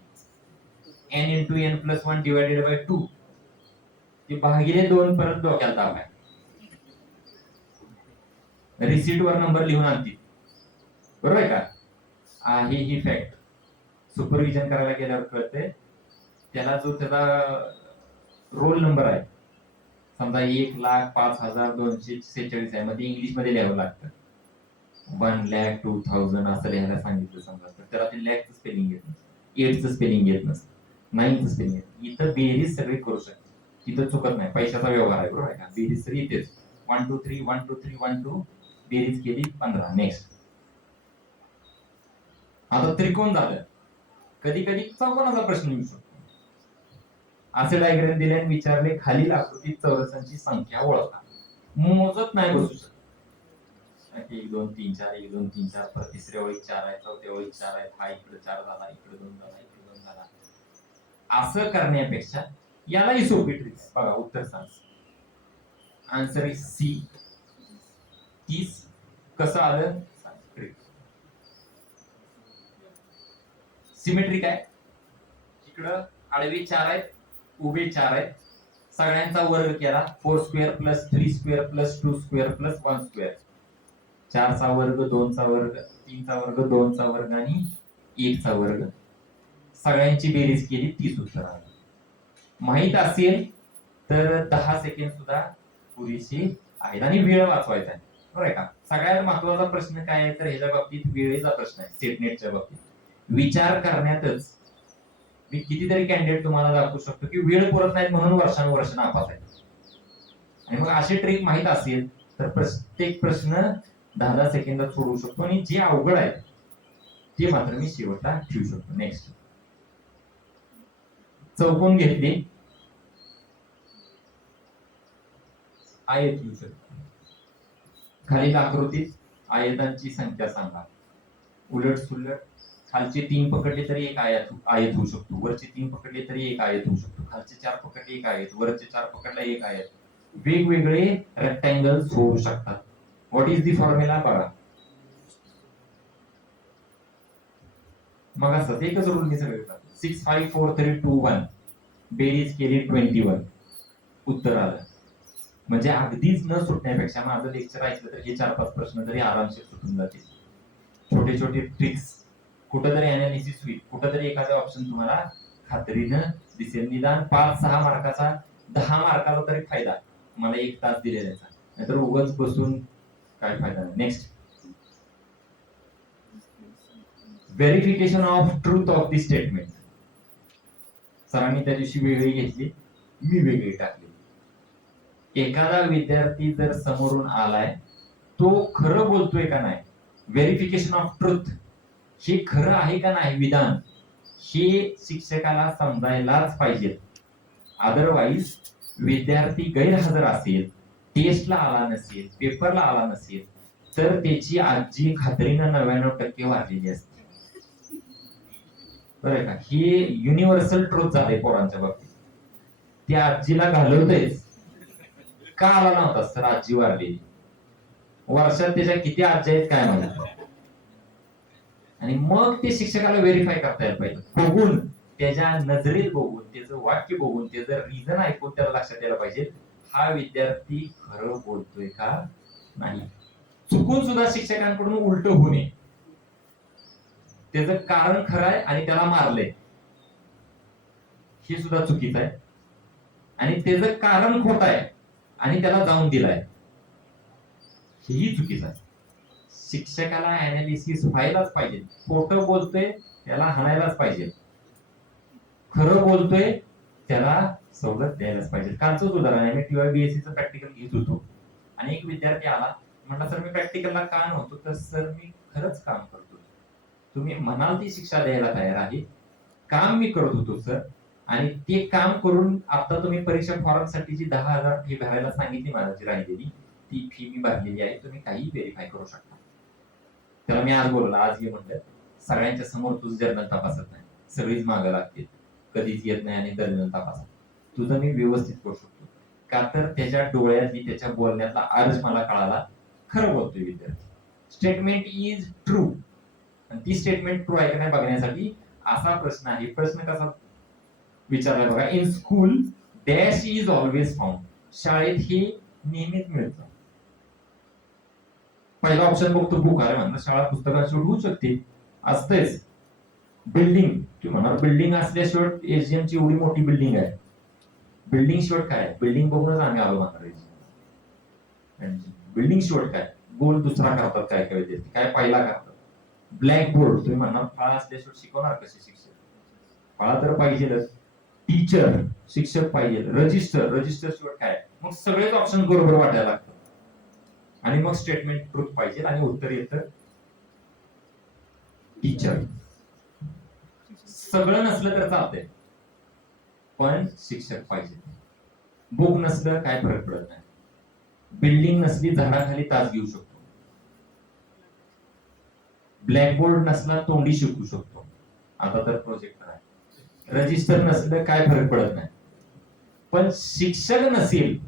n into n plus 1 divided by 2 ते भागिले 2 परत डोक्याला ताप आहे. रिसीट वर नंबर लिहून आणतील बरोबर आहे का. आहे ही फॅक्ट. सुपरविजन करायला गेल्यावर कळते त्याला जो त्याचा रोल नंबर आहे समजा 1,05,246 आहे मध्ये इंग्लिश मध्ये लिहावं लागतं. 1,02,000 असं लिहायला सांगितलं समजा तर त्याला ते लॅकचं स्पेलिंग येत नसतं. 8चं स्पेलिंग येत नसतं. 9चं स्पेलिंग येत. इथं बेरीज सगळी करू शकते. तिथं चुकत नाही. पैशाचा व्यवहार आहे बरोबर आहे का. बेरीज सगळी इथेच 1 2 3 1 2 3 1 2 बेरीज केली 15. नेक्स्ट आता त्रिकोण झालं. कधी कधी चौकोनाचा प्रश्न येऊ शकतो. असे डायग्राम दिले आणि विचारले खालील आकृतीत चौरसांची संख्या ओळखा. मोजत नाही बसू शकत. 1 2 3 4 1 2 3 4 परत तिसऱ्या ओळीत 4 आहे चौथ्या ओळीत 4 आहे हा इकडे 4 झाला इकडे 2 झाला इकडे 2 झाला. असं करण्यापेक्षा यालाही सोपी ट्रिक बघा. उत्तर सांग. Answer is C 30. कसं आलं ट्रिक. सिमेट्रिक आहे. इकडं आडवी 4 आहेत उभे 4 आहेत. सगळ्यांचा वर्ग केला 4 square plus 3 square plus 2 square plus 1 square. 4 चा वर्ग 2 चा वर्ग 3 चा वर्ग 2 चा वर्ग आणि 1 चा वर्ग. सगळ्यांची बेरीज केली 30 उत्तर आलं. माहित असेल तर 10 सेकंड सुद्धा पुरेशी आहेत आणि वेळ वाचवायचा आहे बरोबर आहे का. सगळ्यात महत्वाचा प्रश्न काय आहे तर ह्याच्या बाबतीत वेळेचा प्रश्न आहे. सेटनेटच्या बाबतीत विचार करण्यातच मी कितीतरी कॅन्डिडेट तुम्हाला दाखवू शकतो की वेळ पुरत नाहीत म्हणून वर्षानुवर्ष नापास आहेत. आणि मग अशी ट्रिक माहित असेल तर प्रत्येक प्रश्न 10 सेकंदात सोडवू शकतो आणि जे अवघड आहे ते मात्र मी शेवटला ठेवू शकतो. नेक्स्ट चौकोन घेतले आयत घेऊ शकतो. खालील आकृतीत आयतांची संख्या सांगा. उलट सुलट खालचे 3 पकडले तरी एक आयत होऊ शकतो. वरचे 3 पकडले तरी एक आयत होऊ शकतो. खालचे 4 पकडले एक आयत. वरचे 4 पकडले एक आयत. वेगवेगळे रेक्टँगल्स होऊ शकतात. व्हॉट इज दी फॉर्म्युला बघा. मग असं एकच रूलने सगळे करतात. 6 5 4 3 2 1 बेरीज केली 21 उत्तर आलं. म्हणजे अगदीच न सुटण्यापेक्षा माझं लेक्चर ऐकलं तर हे 4-5 प्रश्न तरी आरामशीर सुटून जातील. छोटे छोटे ट्रिक्स कुठेतरी अनालिसिस होईल. कुठेतरी एखादा ऑप्शन तुम्हाला खात्रीनं दिसेल. निदान 5-6 मार्काचा 10 मार्काचा तरी फायदा मला 1 तास दिलेला आहे. नाहीतर उगाच बसून काय फायदा नाही. Next verification of truth of the statement. सरांनी त्या दिवशी वेगळी घेतली मी वेगळी टाकली. एखादा विद्यार्थी जर समोरून आलाय, तो खरं बोलतोय का नाही, व्हेरिफिकेशन ऑफ ट्रुथ, हे खरं आहे का नाही विधान, हे शिक्षकाला समजायलाच पाहिजे. अदरवाईज विद्यार्थी गैरहजर असेल, टेस्टला आला नसेल, पेपरला आला नसेल, तर त्याची आजी खात्रीनं 99% वाढलेली असते. बरं का, हे युनिव्हर्सल ट्रुथ झालंय पोरांच्या बाबतीत. त्या आजीला घालवतेच का आला नव्हता सर, आजी वारलेली. वर्षात त्याच्या किती आजी आहेत काय म्हणा. आणि मग ते शिक्षकाला व्हेरीफाय करता यायला पाहिजे, बघून त्याच्या नजरेत बघून, त्याचं वाक्य बघून, त्याचं रिझन ऐकून त्याला लक्षात यायला पाहिजे हा विद्यार्थी खरं बोलतोय का नाही. चुकून सुद्धा शिक्षकांकडून उलट होऊ नये. त्याचं कारण खरं आहे आणि त्याला मारलंय हे सुद्धा चुकीचं आहे, आणि त्याचं कारण खोटं आहे आणि त्याला जाऊन दिलाय हेही चुकीचं आहे. शिक्षकाला अनालिसिस व्हायलाच पाहिजे. खोटं बोलतोय त्याला हाणायलाच पाहिजे, खरं बोलतोय त्याला सवलत द्यायलाच पाहिजे. कालचंच उदाहरण आहे, मी TYBSC चं प्रॅक्टिकल घेत होतो आणि एक विद्यार्थी आला, म्हटलं सर मी प्रॅक्टिकलला का नव्हतो, तर सर मी खरंच काम करतो, तुम्ही म्हणाल ती शिक्षा द्यायला तयार आहे, काम मी करत होतो सर, आणि ते काम करून आता तुम्ही परीक्षा फॉर्म साठी जी 10,000 फी भरायला सांगितली माझी राहिलेली, ती फी मी भरलेली आहे, तुम्ही काही व्हेरीफाय करू शकता. त्याला मी आज बोललो, आज ये म्हणलं, सगळ्यांच्या समोर तुझं जर्नल तपासत नाही, सगळीच मागं लागते, कधीच येत नाही आणि जर्नल तपासत, तुझं मी व्यवस्थित करू शकतो का, तर त्याच्या डोळ्यातली त्याच्या बोलण्यातला अर्ज मला कळाला, खरं बोलतोय विद्यार्थी, स्टेटमेंट इज ट्रू. आणि ती स्टेटमेंट ट्रू आहे का नाही बघण्यासाठी असा प्रश्न आहे. प्रश्न कसा विचारलाय बघा, in school dash is always found, शाळेत हे नेहमीच मिळतं. पहिला ऑप्शन बघतो बुक, अरे म्हणलं शाळा पुस्तकाशिवाय होऊ शकते, असतेच. बिल्डिंग, तुम्ही म्हणा बिल्डिंग असल्याशिवाय एसजीएम ची एवढी मोठी बिल्डिंग आहे, बिल्डिंग शेवट काय, बिल्डिंग बघूनच आम्ही आलो म्हणणार. बिल्डिंग शेवट काय, गोल दुसरा करतात काय काय विद्यार्थी, काय पहिला करतात. ब्लॅक बोर्ड, तुम्ही म्हणणार फळा असल्याशिवाय शिकवणार कसे शिक्षक, फळा तर पाहिजेच. टीचर, शिक्षक पाहिजे. रजिस्टर, रजिस्टर शेवट काय, मग सगळेच ऑप्शन बरोबर वाटायला लागतात. आणि मग स्टेटमेंट ट्रूथ पाहिजे आणि उत्तर येतं टीचर. सगळं नसलं तर चालतंय, पण शिक्षक पाहिजे. बुक नसलं काय फरक पडत नाही, बिल्डिंग नसली झाडाखाली तास घेऊ शकतो, ब्लॅकबोर्ड नसला तोंडी शिकू शकतो, आता तर प्रोजेक्टर आहे. रजिस्टर नसलं काय फरक पडत नाही, पण शिक्षक नसेल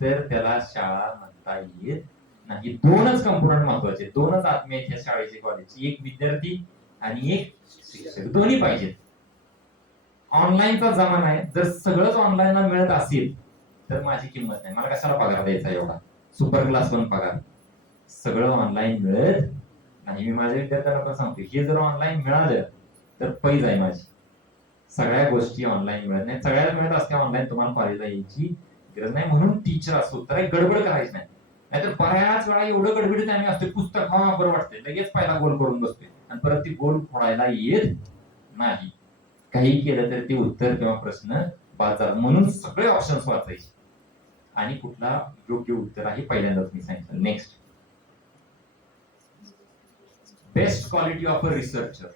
तर त्याला शाळा म्हणता येत नाही. दोनच कंपोनंट महत्वाचे, दोनच आत्मे आहेत या शाळेचे कॉलेजची, एक विद्यार्थी आणि एक शिक्षक, दोन्ही पाहिजेत. ऑनलाईनचा जमाना आहे, जर सगळंच ऑनलाईन मिळत असेल तर माझी किंमत नाही, मला कशाला पगार द्यायचा एवढा सुपर क्लास 1 पगार. सगळं ऑनलाईन मिळत नाही. मी माझ्या विद्यार्थ्यांना पण सांगतो, हे जर ऑनलाईन मिळालं तर पैज आहे माझी. सगळ्या गोष्टी ऑनलाईन मिळत नाही, सगळ्याला मिळत असते ऑनलाईन, तुम्हाला कॉलेजला यायची गरज नाही. म्हणून टीचर असतो तर गडबड करायची नाही, नाहीतर बऱ्याच वेळा एवढं गडबडीत आम्ही असतो, पुस्तक हा बरं वाटतंय, लगेच पहिला गोल करून बसतोय आणि परत ती गोल फोडायला येत नाही. काही केलं तर ते उत्तर किंवा प्रश्न बाजार, म्हणून सगळे ऑप्शन्स वाचायचे आणि कुठला योग्य उत्तर आहे पहिल्यांदाच मी सांगितलं. Next, best quality of a researcher.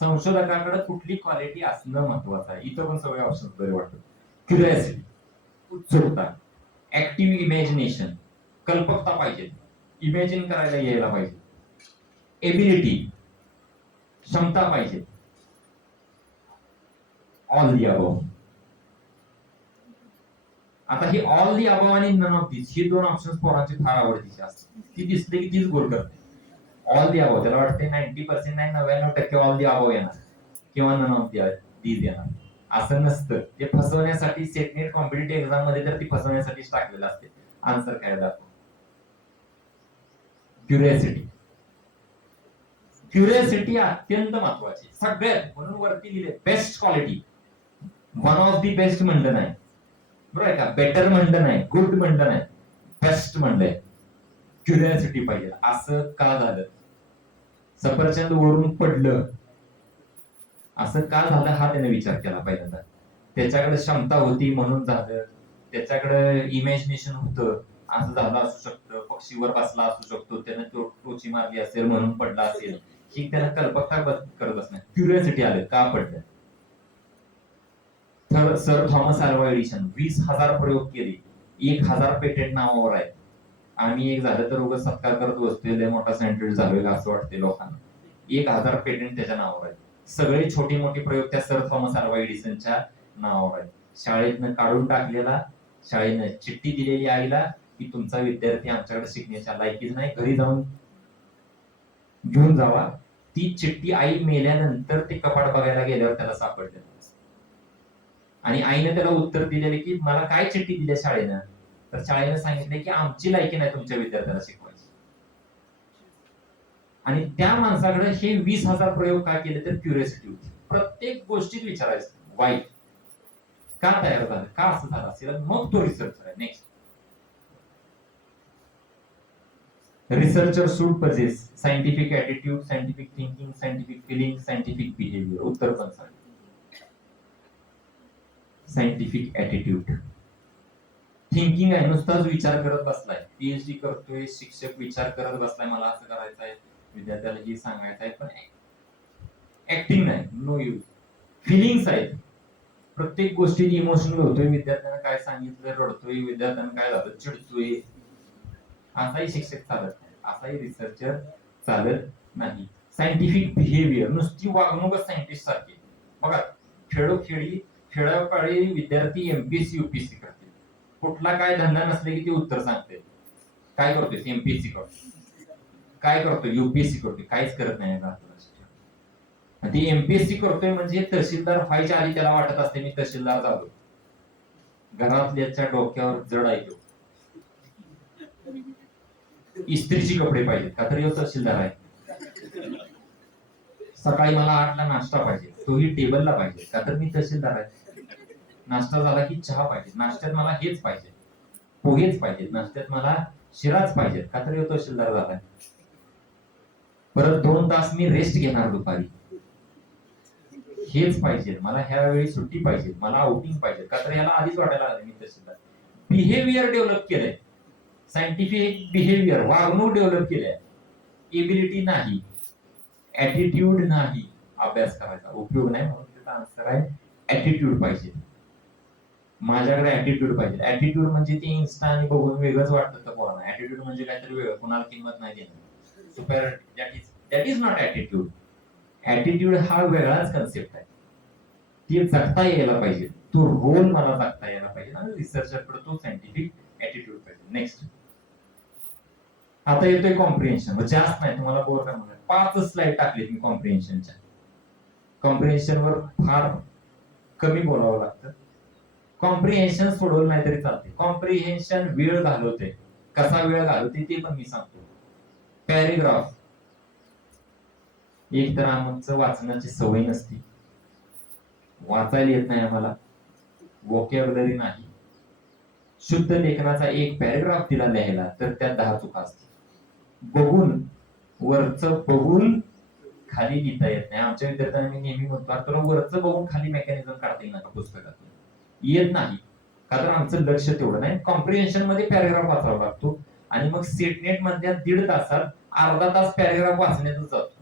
संशोधकाकडे कुठली क्वालिटी असणं महत्वाचं आहे. इथं पण सगळे ऑप्शन बरे वाटतात. क्युरिओसिटी, उत्सुकता, ऍक्टिव्ह इमॅजिनेशन, कल्पकता पाहिजे, इमॅजिन करायला यायला पाहिजे, एबिलिटी, क्षमता पाहिजे, ऑल दी अबव. आता ही ऑल दी अबव आणि नन ऑफ दिस ही दोन ऑप्शन्स पोरांची फार आवडतीची असतात. ती दिसते की तीच गोल करते. ऑल दी अबव, त्याला वाटते 90% नाही 99% ऑल दी अबव येणार किंवा नन ऑफ दीज येणार. असं नसतं, ते फसवण्यासाठी सेटनेट कॉम्पिटिटिव्ह एक्झाम मध्ये तर ती फसवण्यासाठीच टाकलेलं असते. आन्सर काय दाखव. क्युरिओसिटी, क्युरिओसिटी अत्यंत महत्वाची सगळ्यात, म्हणून वरती लिहिले best quality. One of the best म्हणलं नाही, बरोबर आहे का, बेटर म्हणलं नाही, गुड म्हणलं नाही, बेस्ट म्हणलंय. क्युरिओसिटी पाहिजे. असं का झालं, सफरचंद वरून पडलं असं का झालं हा त्याने विचार केला पहिल्यांदा. त्याच्याकडे क्षमता होती म्हणून झालं, त्याच्याकडे इमॅजिनेशन होतं, असं झालं असू शकतं, पक्षीवर बसला असू शकतो, त्याने टोची मारली असेल म्हणून पडला असेल, ही त्याला कल्पकता करत असणार. क्युरियोसिटी आलं का पडलं. तर सर थॉमस अल्वा एडिसन 20,000 प्रयोग केले, 1,000 पेटेंट नावावर आहेत. आम्ही एक झालं तर उगाच सत्कार करत बसतोय, लय मोठा सायंटिस्ट झालोय असं वाटते लोकांना. 1,000 पेटेंट त्याच्या नावावर आहेत. सगळे छोटे मोठे प्रयोग त्या सर थॉमस अल्वा एडिसनच्या नावावर आहेत. शाळेतनं काढून टाकलेला, शाळेनं चिठ्ठी दिलेली आईला की तुमचा विद्यार्थी आमच्याकडे शिकण्याच्या लायकीच नाही, घरी जाऊन घेऊन जावा. ती चिठ्ठी आई मेल्यानंतर ते कपाट बघायला गेल्यावर त्याला सापडलं आणि आईने त्याला उत्तर दिलेले की मला काय चिठ्ठी दिली शाळेनं, तर शाळेनं सांगितले की आमची लायकी नाही तुमच्या विद्यार्थ्याला शिकवायची. आणि त्या माणसाकडे हे 20,000 प्रयोग का केले तर क्युरियोसिटी होती. प्रत्येक गोष्टीत विचारायचं वाय, का तयार झालं, का असं झालं असेल, मग तो रिसर्च आहे. Next, researcher should possess scientific attitude, scientific thinking, scientific feeling, scientific behavior. उत्तर पण सांग. सायंटिफिक ऍटिट्यूड, थिंकिंग आहे, नुसताच विचार करत बसलाय, पीएचडी करतोय, शिक्षक विचार करत बसलाय मला असं करायचं आहे, विद्यार्थ्याला हे सांगायचं आहे, पण ऍक्टिंग नाही, नो यूज. फिलिंग्स आहेत, प्रत्येक गोष्टीत इमोशनल होतोय, विद्यार्थ्यांना काय सांगितलं रडतोय, विद्यार्थ्यांना काय झालं चिडतोय, असाही शिक्षक चालत नाही, असाही रिसर्चर चालत नाही. सायंटिफिक बिहेवियर, नुसती वागणूकच सायंटिस्ट सारखी. बघा खेळोकाळी विद्यार्थी एमपीएससी युपीएससी करते, कुठला काय धंदा नसले की ते उत्तर सांगते. काय करतोय एमपीएससी करतोय, काय करतोय युपीएससी करतोय, काहीच करत नाही. ती एमपीएससी करतोय म्हणजे तहसीलदार व्हायच्या आधी त्याला वाटत असते मी तहसीलदार झालो, घरातल्याच्या डोक्यावर जड आहे, इस्त्रीची कपडे पाहिजेत का तर तहसीलदार आहे, सकाळी मला 8ला नाश्ता पाहिजे, तोही टेबलला पाहिजे का तर मी तहसीलदार आहे, नाश्ता झाला की चहा पाहिजे, नाश्त्यात मला हेच पाहिजे, पोहेच पाहिजे, नाश्त्यात मला शिराच पाहिजे का तर तहसीलदार झालाय. परत 2 तास मी रेस्ट घेणार दुपारी, हेच पाहिजे मला, ह्या वेळी सुट्टी पाहिजे, मला आउटिंग पाहिजे का तर ह्याला आधीच वाटायला लागले मी तहसीलदार. बिहेवियर डेव्हलप केलंय, सायंटिफिक बिहेवियर, वागणूक डेव्हलप केलंय, एबिलिटी नाही, ऍटिट्यूड नाही. अभ्यास करायचा उपयोग नाही म्हणून त्याचा आन्सर आहे ऍटिट्यूड पाहिजे. माझ्याकडे ऍटिट्यूड पाहिजे. ऍटिट्यूड म्हणजे ते इन्स्टा आणि बघून वेगळंच वाटतं तर पोरांना. ऍटिट्यूड म्हणजे काहीतरी वेगळं, कोणाला किंमत नाही देणं, superiority, that is not attitude. Attitude हा वेगळाच कन्सेप्ट आहे, ते जगता यायला पाहिजे, तो रोल मला जगता यायला पाहिजे आणि रिसर्चरकडे तो सायंटिफिक ऍटिट्यूड पाहिजे. नेक्स्ट, आता येतोय कॉम्प्रिहेन्शन. जास्त नाही, तुम्हाला बोर करणार, 5 स्लाइड टाकलेत मी कॉम्प्रिहेन्शनच्या. कॉम्प्रिहेन्शनवर फार कमी बोलावं लागतं. कॉम्प्रिहेन्शन सोडवलं नाही तरी चालते. कॉम्प्रिहेन्शन वेळ घालवते, कसा वेळ घालवते ते पण मी सांगतो. पॅरेग्राफ, एक तर आमचं वाचनाची सवय नसती, वाचायला येत नाही आम्हाला, वोकॅब्युलरी नाही, शुद्ध लेखनाचा एक पॅरेग्राफ दिला लिहायला तर त्यात 10 चुका असतील. बघून, वरचं बघून खाली लिहिता येत नाही. आमच्या विद्यार्थ्यांना मी नेहमी म्हणतो तर वरचं बघून खाली मेकॅनिझम काढता येईल ना पुस्तकातून, येत नाही का तर आमचं लक्ष तेवढं नाही. कॉम्प्रिहेन्शन मध्ये पॅरेग्राफ वाचावा लागतो आणि मग सेटनेट मधल्या 1.5 तासात अर्धा तास पॅरेग्राफ वाचण्यातच जातो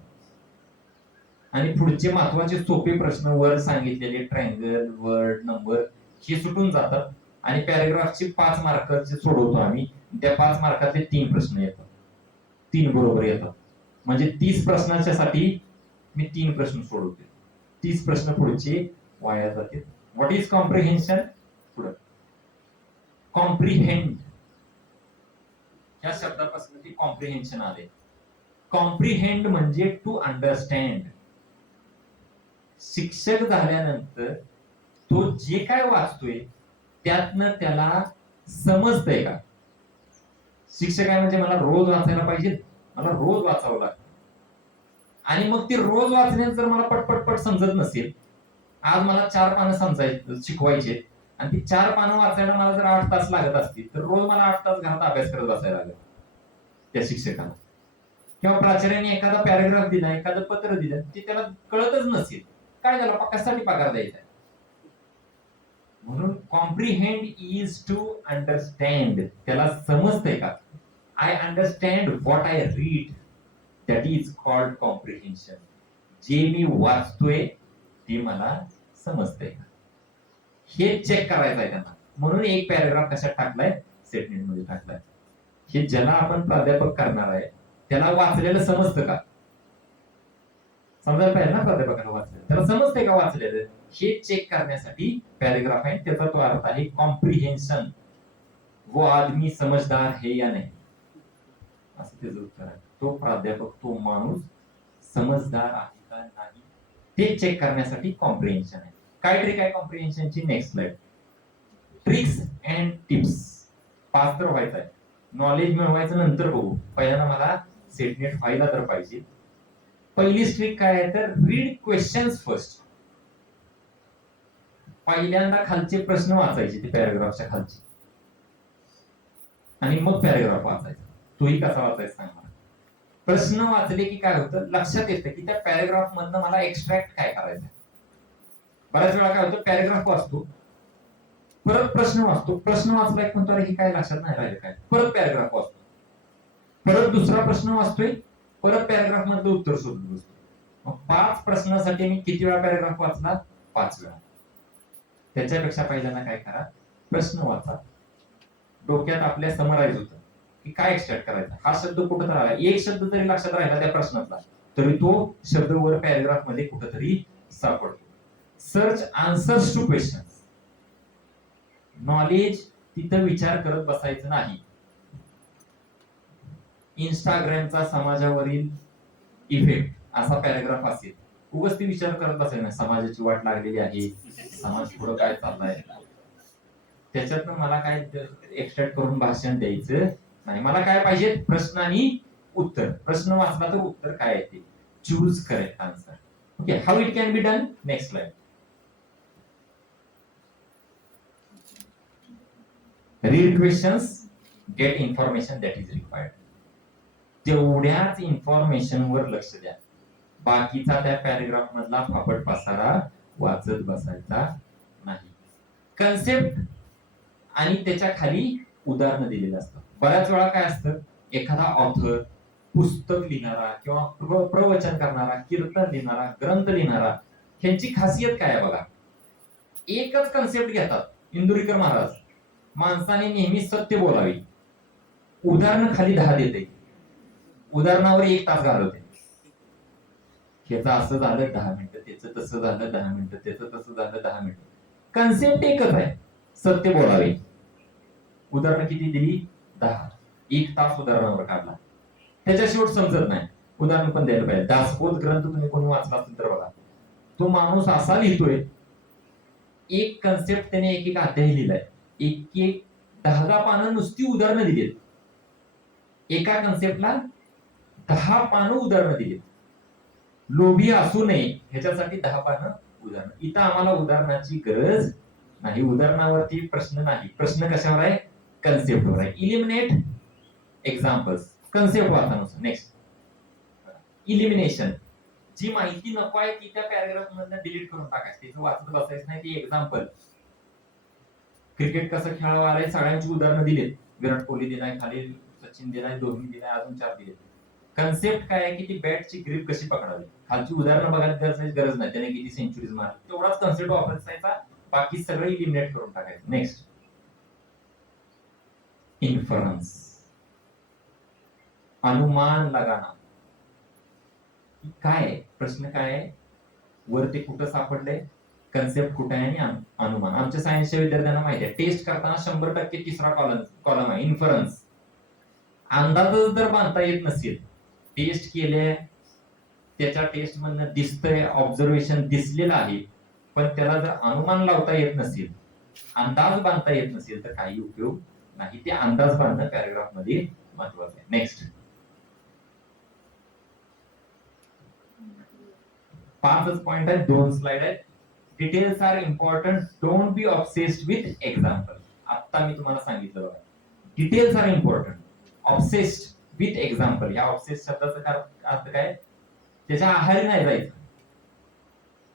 आणि पुढचे महत्वाचे सोपे प्रश्न वर सांगितलेले ट्रायंगल, वर्ड, नंबर हे सुटून जातात आणि पॅरेग्राफचे 5 मार्काचे सोडवतो आम्ही. त्या 5 मार्कातले 3 प्रश्न येतात, 3 बरोबर येतात, म्हणजे 30 प्रश्नाच्या साठी मी 3 प्रश्न सोडवते, 30 प्रश्न पुढचे वाया जातील. What is comprehension? पुढे कॉम्प्रिहेंड या शब्दापासून ती कॉम्प्रिहेन्शन आले. कॉम्प्रिहेंड म्हणजे टू अंडरस्टँड. शिक्षक झाल्यानंतर तो जे काय वाचतोय त्यातनं त्याला समजतंय का? शिक्षक आहे म्हणजे मला रोज वाचायला पाहिजे, मला रोज वाचावं लागतं आणि मग ते रोज वाचण्यात जर मला पटपट समजत नसेल, आज मला 4 पानं समजायचे शिकवायचे आणि ती 4 पानं वाचायला मला जर 8 तास लागत असतील तर रोज मला 8 तास घरात अभ्यास करत बसायला लागेल त्या शिक्षकाला. किंवा प्राचार्याने एखादा पॅराग्राफ दिला, एखादं पत्र दिलं, ते त्याला कळतच नसेल, काय त्याला कशासाठी पगार द्यायचा? म्हणून कॉम्प्रिहेंड इज टू अंडरस्टँड, त्याला समजतंय का? I understand what I read, that is called comprehension. जे मी वाचतोय ते मला समजतंय का, हे चेक करायचं आहे त्यांना. म्हणून एक पॅराग्राफ कशात टाकलाय, स्टेटमेंट मध्ये टाकलाय. हे ज्याला आपण प्राध्यापक करणार आहे त्याला वाचलेलं समजतं का? समजायला पाहिजे ना प्राध्यापकाला वाचलेलं, त्याला समजतंय का वाचलेलं, हे चेक करण्यासाठी पॅराग्राफ आहे. त्याचा तो अर्थ आहे कॉम्प्रिहेन्शन. वो आदमी समझदार है या नहीं, असं त्याचं उत्तर आहे. तो प्राध्यापक, तो माणूस समजदार आहे का नाही ते चेक करण्यासाठी कॉम्प्रिहेन्शन आहे. काय ट्रिक आहे कॉम्प्रिहेन्शनची? Next slide. Tricks and tips. Pass तर व्हायचं आहे, नॉलेज मिळवायचं नंतर बघू, पहिल्यांदा मला सेटनेट व्हायला तर पाहिजे. पहिली ट्रिक काय आहे तर रीड क्वेश्चन्स फर्स्ट. पहिल्यांदा खालचे प्रश्न वाचायचे, ते पॅराग्राफच्या खालचे, आणि मग पॅराग्राफ वाचायचा. तोही कसा वाचायचा सांग मला. प्रश्न वाचले की काय होतं, लक्षात येतं की त्या पॅराग्राफ मधनं मला एक्स्ट्रॅक्ट काय करायचं. बऱ्याच वेळा काय होतं, पॅराग्राफ वाचतो, परत प्रश्न वाचतो, प्रश्न वाचला की म्हणतो अरे हे काय लक्षात नाही राहिलं काय, परत पॅराग्राफ वाचतो, परत दुसरा प्रश्न वाचतोय, परत पॅराग्राफ मधलं उत्तर शोधत बसतो. मग 5 प्रश्नासाठी मी किती वेळा पॅराग्राफ वाचला? 5 वेळा. त्याच्यापेक्षा पहिल्यांदा काय करा, प्रश्न वाचा, डोक्यात आपल्या समराईज होतं की काय एक्स्ट्रॅक्ट करायचं. हा शब्द कुठं तर आला, एक शब्द जरी लक्षात राहिला त्या प्रश्नातला तरी तो शब्द वर पॅराग्राफ मध्ये कुठंतरी सापडतो. Search answers to question. Knowledge तिथं विचार करत बसायचं नाही. इंस्टाग्रामचा समाजावरील इफेक्ट असा पॅराग्राफ असेल, उगाच ती विचार करत बसायचं नाही, समाजाची वाट लागलेली आहे, समाज पुढं काय चाललाय, त्याच्यातनं मला काय एक्स्ट्रॅक्ट करून भाषण द्यायचं नाही. मला काय पाहिजे, प्रश्न आणि उत्तर. प्रश्न वाचला तर उत्तर काय आहे ते choose correct answer. Okay, how it can be done. Next slide. Read questions, get information that is required. तेवढ्याच इन्फॉर्मेशन वर लक्ष द्या, बाकीचा त्या पॅराग्राफ मधला फापट पसारा वाचत बसायचा नाही. कन्सेप्ट आणि त्याच्या खाली उदाहरणं दिलेली असतात. बऱ्याच वेळा काय असतं, एखादा ऑथर, पुस्तक लिहिणारा किंवा प्रवचन करणारा, कीर्तन लिहिणारा, ग्रंथ लिहिणारा, ह्यांची खासियत काय आहे बघा, एकच कन्सेप्ट घेतात. इंदुरीकर महाराज, माणसाने नेहमी सत्य बोलावे, उदाहरण खाली 10 देते, उदाहरणावर 1 तास घालवते. ह्याचं असं झालं 10 मिनिटं, त्याचं तसं झालं 10 मिनिटं, त्याचं तसं झालं 10 मिनिटं. कन्सेप्ट एकच आहे, सत्य बोलावे. उदाहरण किती दिली? 10. 1 तास उदाहरणावर काढला. त्याच्या शेवट समजत नाही, उदाहरण पण द्यायला पाहिजे. दासबोध ग्रंथ तुम्ही कोणी वाचला असेल तर बघा, तो माणूस असा लिहितोय, एक कन्सेप्ट त्याने एक अध्याय लिहिलाय, एक 10 पानं नुसती उदाहरणं दिलीत. एका कन्सेप्टला 10 पानं उदाहरणं दिलीत. लोभी असू नये ह्याच्यासाठी 10 पानं उदाहरण. इथं आम्हाला उदाहरणाची गरज नाही, उदाहरणावरती प्रश्न नाही. प्रश्न कशावर आहे? कन्सेप्टवर आहे. इलिमिनेट एक्झाम्पल्स, कन्सेप्ट वाचण्यानुसार. Next, elimination. जी माहिती नको आहे ती त्या पॅराग्राफ मधनं डिलीट करून टाकायची, त्याचं वाचत बसायचं नाही. ती एक्झाम्पल, क्रिकेट कसं खेळावं आलंय सगळ्यांची उदाहरणं दिलीत. विराट कोहली दिलाय, खाली सचिन दिलाय, धोनी दिलाय, अजून 4 दिलेत. कन्सेप्ट काय आहे की ती बॅटची ग्रिप कशी पकडावी, खालची उदाहरणं बघायला गरज नाही, त्याने किती सेंचुरीज मारली, तेवढाच कन्सेप्ट वापरायचा, बाकी सगळं इलिमिनेट करून टाकायचं. नेक्स्ट, इन्फरन्स, अनुमान लगाना. काय आहे प्रश्न, काय आहे, वरती कुठं सापडलंय, कन्सेप्ट कुठं आहे आणि अनुमान. आमच्या सायन्सच्या विद्यार्थ्यांना माहिती आहे, टेस्ट करताना 100% तिसरा कॉलम आहे इन्फरन्स. अंदाजच जर बांधता येत नसेल, टेस्ट केले, त्याच्या टेस्ट मधनं दिसतंय, ऑब्झर्वेशन दिसलेलं आहे, पण त्याला जर अनुमान लावता येत नसेल, अंदाज बांधता येत नसेल तर काही उपयोग नाही. ते अंदाज बांधणं पॅराग्राफ मध्ये महत्वाचं आहे. नेक्स्ट, 5च पॉइंट आहे, 2 स्लाइड आहेत. Details are important, don't be obsessed with example. आता मी तुम्हाला सांगितलं बघा, details are important, obsessed with example. या ऑब्सेस्ड शब्दाचा अर्थ काय, त्याच्या आहारी नाही जायचं,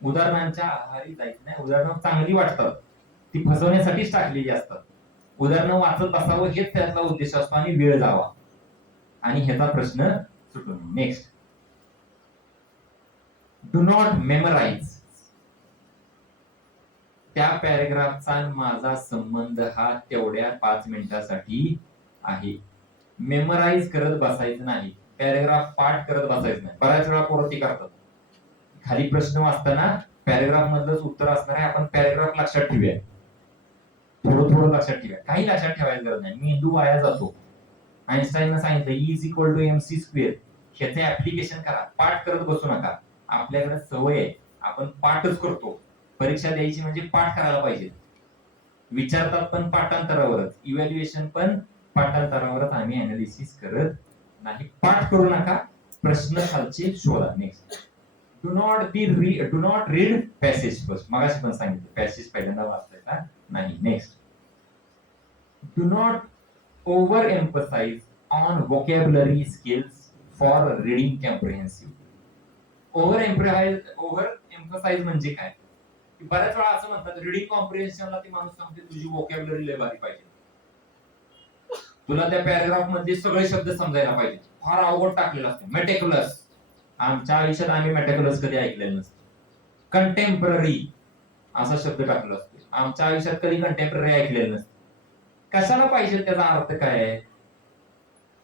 उदाहरणांच्या आहारी जायचं नाही. उदाहरणं चांगली वाटतात ती फसवण्यासाठीच टाकलेली असतात. उदाहरणं वाचत बसावं हेच त्यातला उद्देश असतो आणि वेळ जावा आणि ह्याचा प्रश्न सुटून. Next, do not memorise. त्या पॅरेग्राफचा माझा संबंध हा तेवढ्या 5 मिनिटासाठी आहे. मेमराइज करत बसायचं नाही, पॅरेग्राफ पाठ करत बसायचं नाही. बऱ्याच वेळा पोरं ती करतात. खाली प्रश्न वाचताना पॅरेग्राफ मधलंच उत्तर असणार आहे, आपण पॅरेग्राफ लक्षात ठेवूया, थोडं थोडं लक्षात ठेवूया, काही लक्षात ठेवायची गरज नाही, मेंदू वाया जातो. आईन्स्टाईननं सांगितलं E=mc². ह्याचे ऍप्लिकेशन करा, पाठ करत बसू नका. आपल्याकडे सवय आहे, आपण पाठच करतो. परीक्षा द्यायची म्हणजे पाठ करायला पाहिजे. विचारतात पण पाठांतरावरच, इव्हॅल्युएशन पण पाठांतरावरच. आम्ही अनालिसिस करत नाही. पाठ करू नका, प्रश्न खालचे शोधा. Next, do not read passage first. मगाशी पण सांगितलं, पॅसेज पहिल्यांदा वाचायचा नाही. Next, do not over emphasize on vocabulary skills for reading comprehensive. Over emphasize म्हणजे काय? बऱ्याच वेळा असं म्हणतात रीडिंग कॉम्प्रिहेन्शनला ती माणूस सांगते तुझी vocabulary लय भारी पाहिजे, तुला त्या पॅराग्राफ मध्ये सगळे शब्द समजायला पाहिजे. फार अवघड टाकलेलं असतं. मेटिक्युलस, आमच्या आयुष्यात आम्ही मेटिक्युलस कधी ऐकलेलं नसतं. कंटेम्पररी असा शब्द टाकलेला असतो, आमच्या आयुष्यात कधी कंटेम्पररी ऐकलेलं नसतं. कशाला पाहिजे, त्याचा अर्थ काय आहे,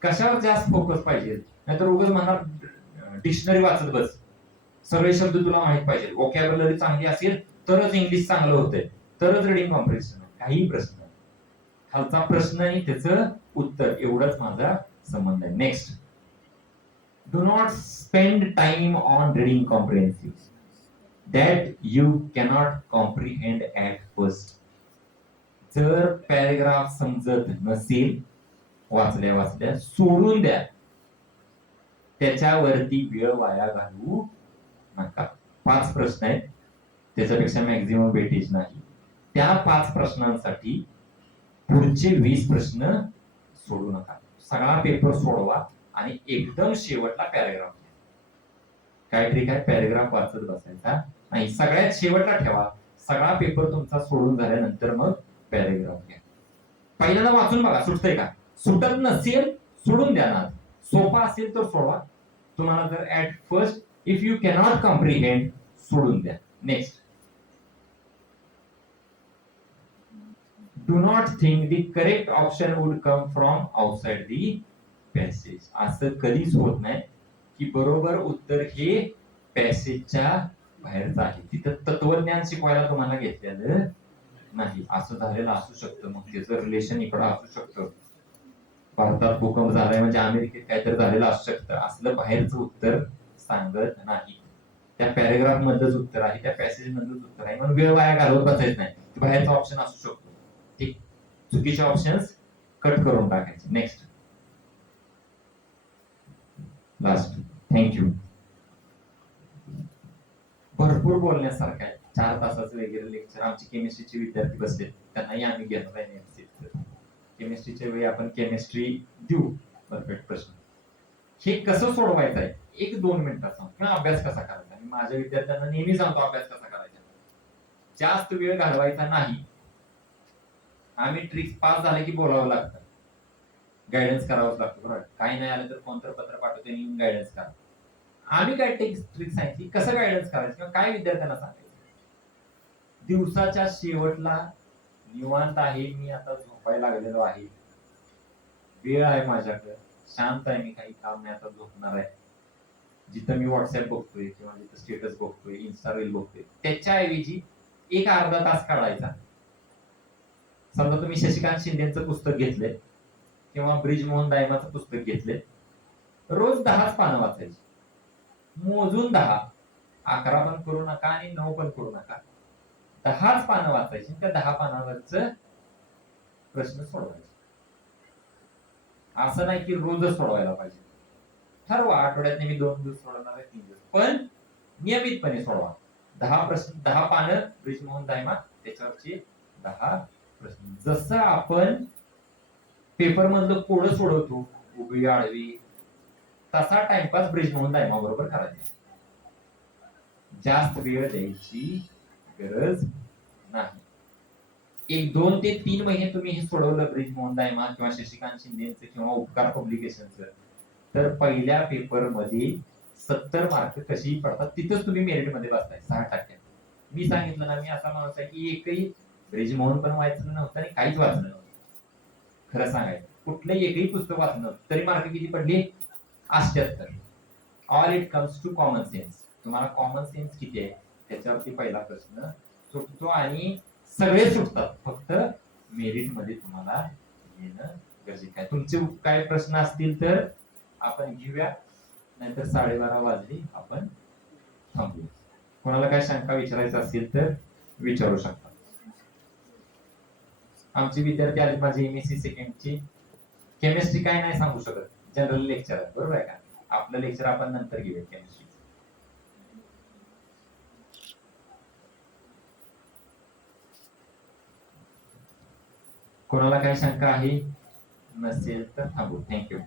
कशावर जास्त फोकस पाहिजे? नाहीतर उगाच म्हणणार डिक्शनरी वाचत बस, सगळे शब्द तुला माहित पाहिजे. vocabulary चांगली असेल तरच इंग्लिश चांगलं होतंय, तरच रीडिंग कॉम्प्रिहेन्शन. काही प्रश्न, खालचा प्रश्न आणि त्याचं उत्तर एवढंच माझा संबंध आहे. Next, do not spend time on reading comprehensive that you cannot comprehend at first. जर पॅराग्राफ समजत नसेल, वाचल्या सोडून द्या, त्याच्यावरती वेळ वाया घालवू नका. 5 प्रश्न आहेत, त्याच्यापेक्षा मॅक्झिमम वेटेज नाही. त्या 5 प्रश्नांसाठी पुढचे 20 प्रश्न सोडू नका. सगळा पेपर सोडवा आणि एकदम शेवटला पॅराग्राफ. काय ट्रिक आहे? पॅराग्राफ वाचत बसायचा नाही, सगळ्यात शेवटला ठेवा. सगळा पेपर तुमचा सोडून झाल्यानंतर मग पॅराग्राफ घ्या. पहिल्यांदा वाचून बघा, सुटतंय का? सुटत नसेल सोडून द्या ना. सोपा असेल तर सोडवा. तुम्हाला जर at first if you cannot comprehend, सोडून द्या. Next, do not think the correct option would come from outside the passage. असं कधीच होत नाही की बरोबर उत्तर हे पॅसेजच्या बाहेरचं आहे. तिथं तत्वज्ञान शिकवायला तुम्हाला घेतलेलं नाही. असं झालेलं असू शकतं, मग त्याचं रिलेशन इकडं असू शकतं. भारतात भूकंप झालाय म्हणजे अमेरिकेत काहीतरी झालेलं असू शकतं. असलं बाहेरचं उत्तर सांगत नाही. त्या पॅराग्राफ मधलंच उत्तर आहे, त्या पॅसेज मधलंच उत्तर आहे. म्हणून वेळ वाया घालवत बसायचं नाही. बाहेरचा ऑप्शन असू शकतो, ठीक. चुकीचे ऑप्शन्स कट करून टाकायचे. Next, last, thank you. भरपूर बोलण्यासारखं आहे. 4 तासाचं वगैरे लेक्चर. आमचे केमिस्ट्रीचे विद्यार्थी बसले, त्यांनाही आम्ही घेणार आहे. केमिस्ट्रीच्या वेळी आपण केमिस्ट्री देऊ. परफेक्ट प्रश्न हे कसं सोडवायचं आहे 1-2 मिनिटात सांग, किंवा अभ्यास कसा करायचा. मी माझ्या विद्यार्थ्यांना नेहमी सांगतो अभ्यास कसा करायचा. जास्त वेळ घालवायचा नाही. आम्ही ट्रिक्स पास झाले की बोलावं लागतं, गायडन्स करावंच लागतं. बरोबर, काही नाही आलं तर कोणतं पत्र पाठवते आणि गायडन्स करा. आम्ही काय ट्रिक सांगितली, कसं गायडन्स करायचं किंवा काय विद्यार्थ्यांना सांगायचं. दिवसाच्या शेवटला निवांत आहे, मी आता झोपायला लागलेलो आहे, वेळ आहे माझ्याकडे, शांत आहे, मी काही काम नाही, आता झोपणार आहे. जिथं मी व्हॉट्सअप बघतोय किंवा जिथं स्टेटस बघतोय, इन्स्टा रील बघतोय, त्याच्याऐवजी एक अर्धा तास काढायचा. समजा तुम्ही शशिकांत शिंदेचं पुस्तक घेतलंय किंवा ब्रिजमोहन दायमाचं पुस्तक घेतलंय, रोज 10 पानं वाचायची. मोजून 10, 11 पण करू नका आणि 9 पण करू नका. 10 पानं वाचायची. त्या 10 पानावरच प्रश्न सोडवायचे. असं नाही की रोजच सोडवायला पाहिजे. ठरवा, आठवड्यात मी 2 दिवस सोडवणार आहे, 3 दिवस, पण नियमितपणे सोडवा. 10 प्रश्न, 10 पानं ब्रिजमोहन दायमा, त्याच्यावरचे 10 प्रश्न. जसं आपण पेपर मधलं कोडं सोडवतो उभी आडवी, तसा टाइमपास ब्रिजमोहन दायमा बरोबर करायचा. जास्त वेळ द्यायची गरज नाही. एक 2 ते 3 महिने तुम्ही हे सोडवलं ब्रिजमोहन दायमा किंवा शशिकांत शिंदेचं किंवा उपकार पब्लिकेशनचं, तर पहिल्या पेपर मध्ये 70 मार्क कशी पडतात तिथंच तुम्ही मेरिट मध्ये बसताय 6%. मी सांगितलं ना, मी असा माणूस आहे की एकही ब्रिजमोहन पण वाचलं नव्हतं आणि काहीच वाचलं नव्हतं. खरं सांगायचं कुठलंही एकही पुस्तक वाचलं नव्हतं तरी मार्क किती पडले? 78. All it comes to common sense. तुम्हाला कॉमन सेन्स किती आहे त्याच्यावरती पहिला प्रश्न सुटतो आणि सगळे सुटतात, फक्त मेरिट मध्ये तुम्हाला येणं गरजेचं आहे. तुमचे काय प्रश्न असतील तर आपण घेऊया, नाहीतर 12:30 वाजली, आपण थांबूया. कोणाला काय शंका विचारायचं असेल तर विचारू शकता. आमचे विद्यार्थी आले माझे एमएससी सेकंडची. केमिस्ट्री काय नाही सांगू शकत, जनरल लेक्चर आहे, बरोबर आहे का? आपलं लेक्चर आपण नंतर घेऊया केमिस्ट्री. कोणाला काय शंका आहे नसेल तर थांबू. थँक्यू.